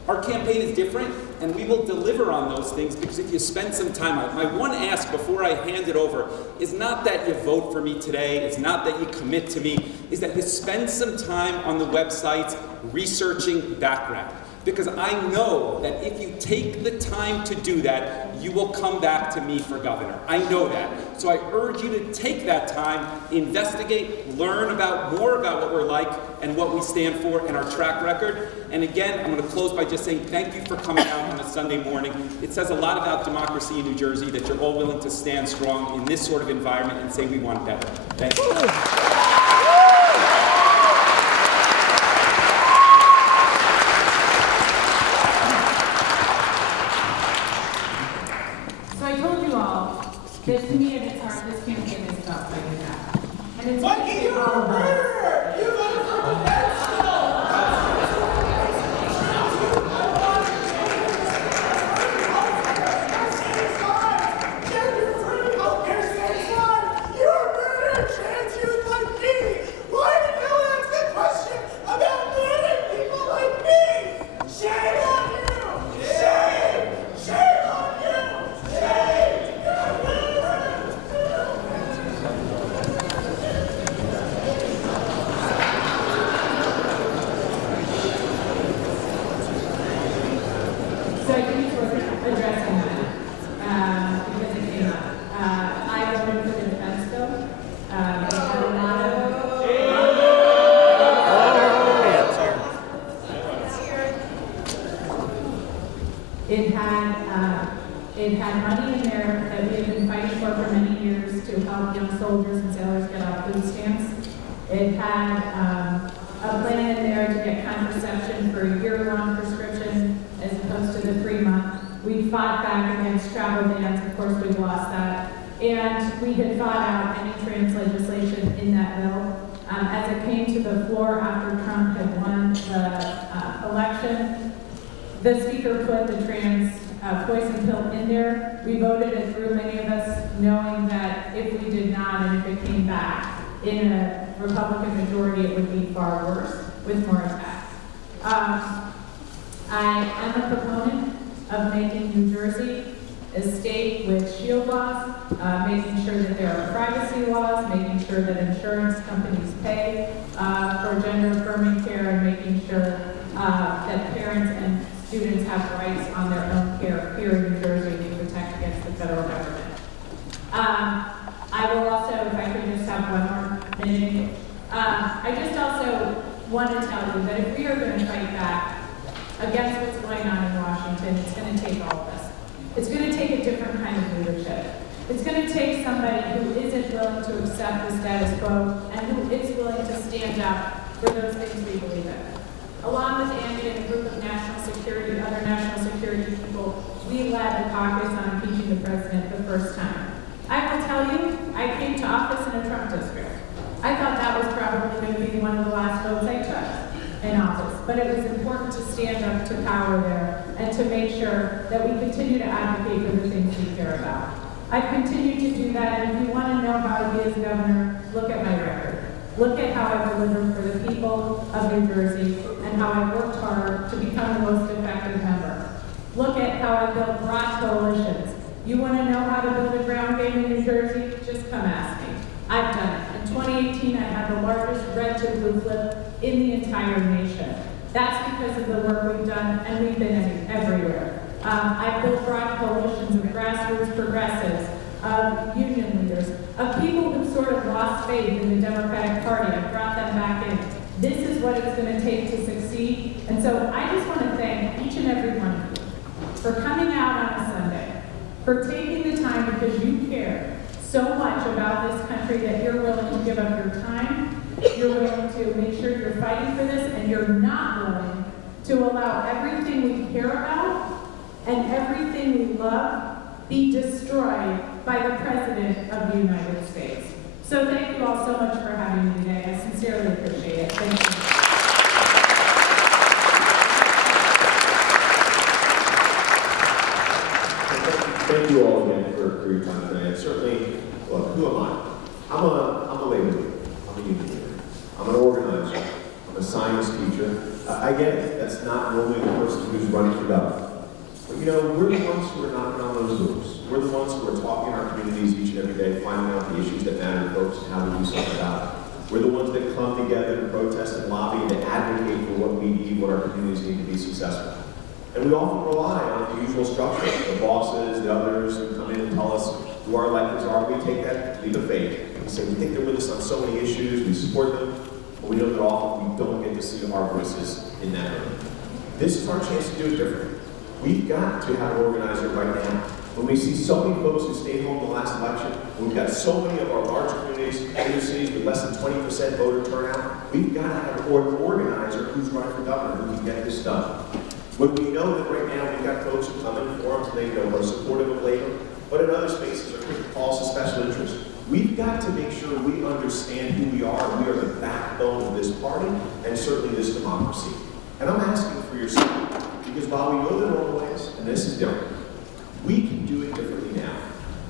Our campaign is different, and we will deliver on those things because if you spend some time on it. My one ask before I hand it over is not that you vote for me today, it's not that you commit to me, is that you spend some time on the websites researching background. Because I know that if you take the time to do that, you will come back to me for governor. I know that. So I urge you to take that time, investigate, learn more about what we're like and what we stand for and our track record. And again, I'm going to close by just saying thank you for coming out on a Sunday morning. It says a lot about democracy in New Jersey that you're all willing to stand strong in this sort of environment and say we want better. Thank you. This, to me, at its heart, this campaign is about fighting back. And it's But you were a murderer! You voted for It had money in there that we have been fighting for many years to help young soldiers and sailors get off food stamps. It had a plan in there to get contraception for a year-long prescription as opposed to the 3-month. We fought back against travel bans. Of course, we've lost that. And we had fought out any trans legislation in that bill. As it came to the floor after Trump had won the election, the speaker put the trans poison pill in there. We voted it through, many of us, knowing that if we did not, and if it came back in a Republican majority, it would be far worse with more attacks. I am a proponent of making New Jersey a state with shield laws, making sure that there are privacy laws, making sure that insurance companies pay for gender-affirming care, and making sure that parents and students have rights on their own care here in New Jersey to protect against the federal government. I will also, if I could just have one more minute, I just also want to tell you that if we are going to fight back against what's going on in Washington, it's going to take all of us. It's going to take a different kind of leadership. It's going to take somebody who isn't willing to accept the status quo and who is willing to stand up for those things we believe in. Along with Andy and a group of national security, other national security people, we led the caucus on impeaching the president the first time. I will tell you, I came to office in a Trump district. I thought that was probably going to be one of the last votes I took in office, but it was important to stand up to power there and to make sure that we continue to advocate for the things we care about. I've continued to do that, and if you want to know how I be as governor, look at my record. Look at how I delivered for the people of New Jersey and how I worked hard to become the most effective member. Look at how I built broad coalitions. You want to know how to build a ground game in New Jersey? Just come ask me. I've done it. In 2018, I had the largest red to blue flip in the entire nation. That's because of the work we've done, and we've been everywhere. I've built broad coalitions of grassroots progressives, of union leaders, of people who sort of lost faith in the Democratic Party. I've brought them back in. This is what it's going to take to succeed. And so I just want to thank each and every one of you for coming out on a Sunday, for taking the time because you care so much about this country that you're willing to give up your time, you're willing to make sure you're fighting for this, and you're not willing to allow everything we care about and everything we love be destroyed by the President of the United States. So thank you all so much for having me today. I sincerely appreciate it. Thank you. Thank you all again for your time today. And certainly, look, who am I? I'm a labor leader. I'm a union leader. I'm an organizer. I'm a science teacher. I get it. That's not normally the first person who's running for governor. But you know, we're the ones who are knocking on those doors. We're the ones who are talking in our communities each and every day, finding out the issues that matter to folks and how to do something about it. We're the ones that come together to protest and lobby and to advocate for what we need, what our communities need to be successful. And we often rely on the usual structure, the bosses, the others who come in and tell us who our electeds are. We take that leap of faith. We say we think they're with us on so many issues, we support them, but we know that often we don't get to see our voices in that room. This is our chance to do it differently. We've got to have an organizer right now. When we see so many folks who stayed home the last election, when we've got so many of our large communities, inner cities with less than 20% voter turnout, we've got to have an organizer who's running for governor who can get this done. When we know that right now we've got folks who come in forums and they are supportive of labor, but in other spaces are quick to call us a special interest, we've got to make sure we understand who we are. We are the backbone of this party and certainly this democracy. And I'm asking for your support, because while we know the normal ways, and this is different, we can do it differently now.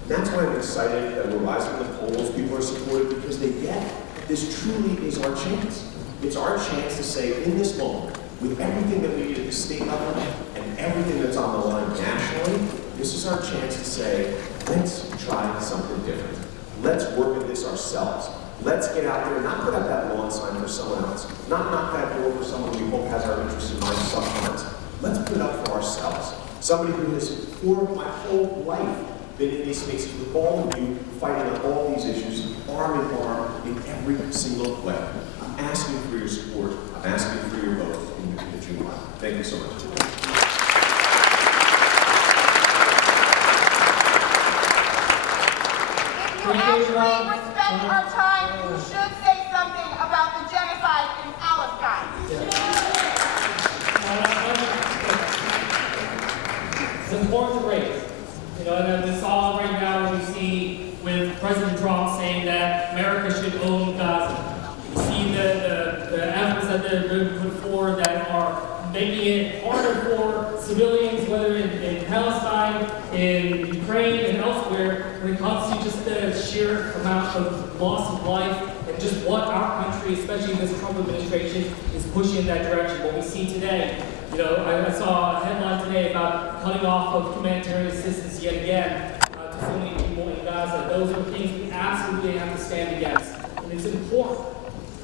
And that's why I'm excited that we're rising in the polls. People are supportive because they get it. This truly is our chance. It's our chance to say, in this moment, with everything that we need at the state level and everything that's on the line nationally, this is our chance to say, let's try something different. Let's work at this ourselves. Let's get out there and not put up that lawn sign for someone else. Not knock that door for someone we hope has our interests in mind sometimes. Let's put it up for ourselves. Somebody who has, for my whole life, been in these spaces with all of you, fighting on all these issues, arm in arm, in every single way. I'm asking for your support. I'm asking for your vote in June 1. Thank you so much. If you actually respect our time, you should say something about the genocide in Palestine. It's important to raise. You know, and we saw right now, we see with President Trump saying that America should own Gaza. You see the efforts that they're going to put forward that are making it harder for civilians, whether in Palestine, in Ukraine, and elsewhere, when it comes to just the sheer amount of loss of life and just what our country, especially this Trump administration, is pushing in that direction. What we see today, you know, I saw a headline today about cutting off of humanitarian assistance yet again to so many people in Gaza. Those are things we absolutely have to stand against. And it's important.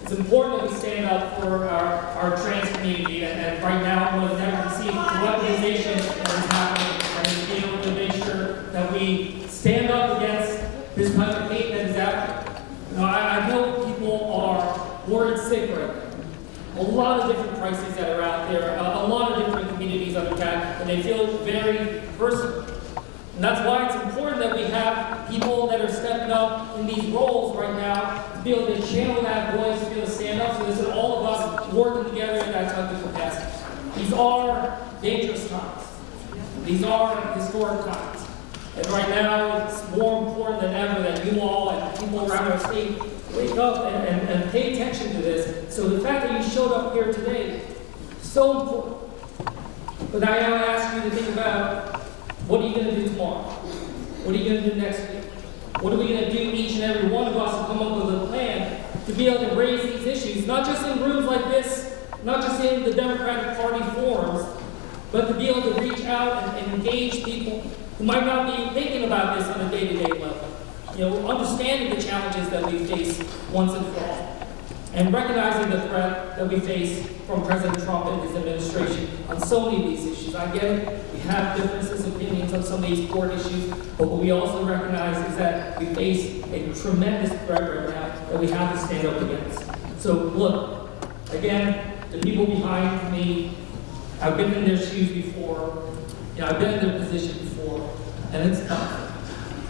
It's important that we stand up for our trans community, and right now, more than ever, we see the weaponization that is happening, and we able to make sure that we stand up against this kind of hate that is out there. You know, I know people are worried sick right now. A lot of different crises that are out there, a lot of different communities under attack, and they feel very personal. And that's why it's important that we have people that are stepping up in these roles right now to be able to channel that voice, to be able to stand up so that all of us working together in that type of capacity. These are dangerous times. These are historic times. And right now, it's more important than ever that you all and people around our state wake up and pay attention to this. So the fact that you showed up here today is so important. But I now ask you to think about, what are you going to do tomorrow? What are you going to do next week? What are we going to do, each and every one of us, to come up with a plan to be able to raise these issues, not just in rooms like this, not just in the Democratic Party forums, but to be able to reach out and engage people who might not be thinking about this on a day-to-day level. You know, understanding the challenges that we face once and for all, and recognizing the threat that we face from President Trump and his administration on so many of these issues. I get it, we have differences of opinions on some of these important issues, but what we also recognize is that we face a tremendous threat right now that we have to stand up against. So look, again, the people behind me, I've been in their shoes before, you know, I've been in their position before, and it's tough.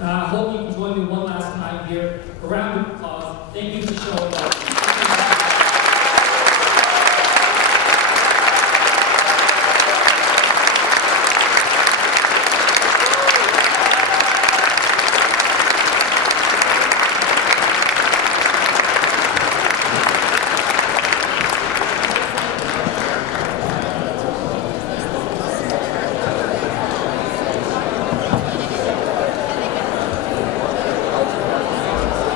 I hope you can join me one last time here. A round of applause. Thank you for showing up.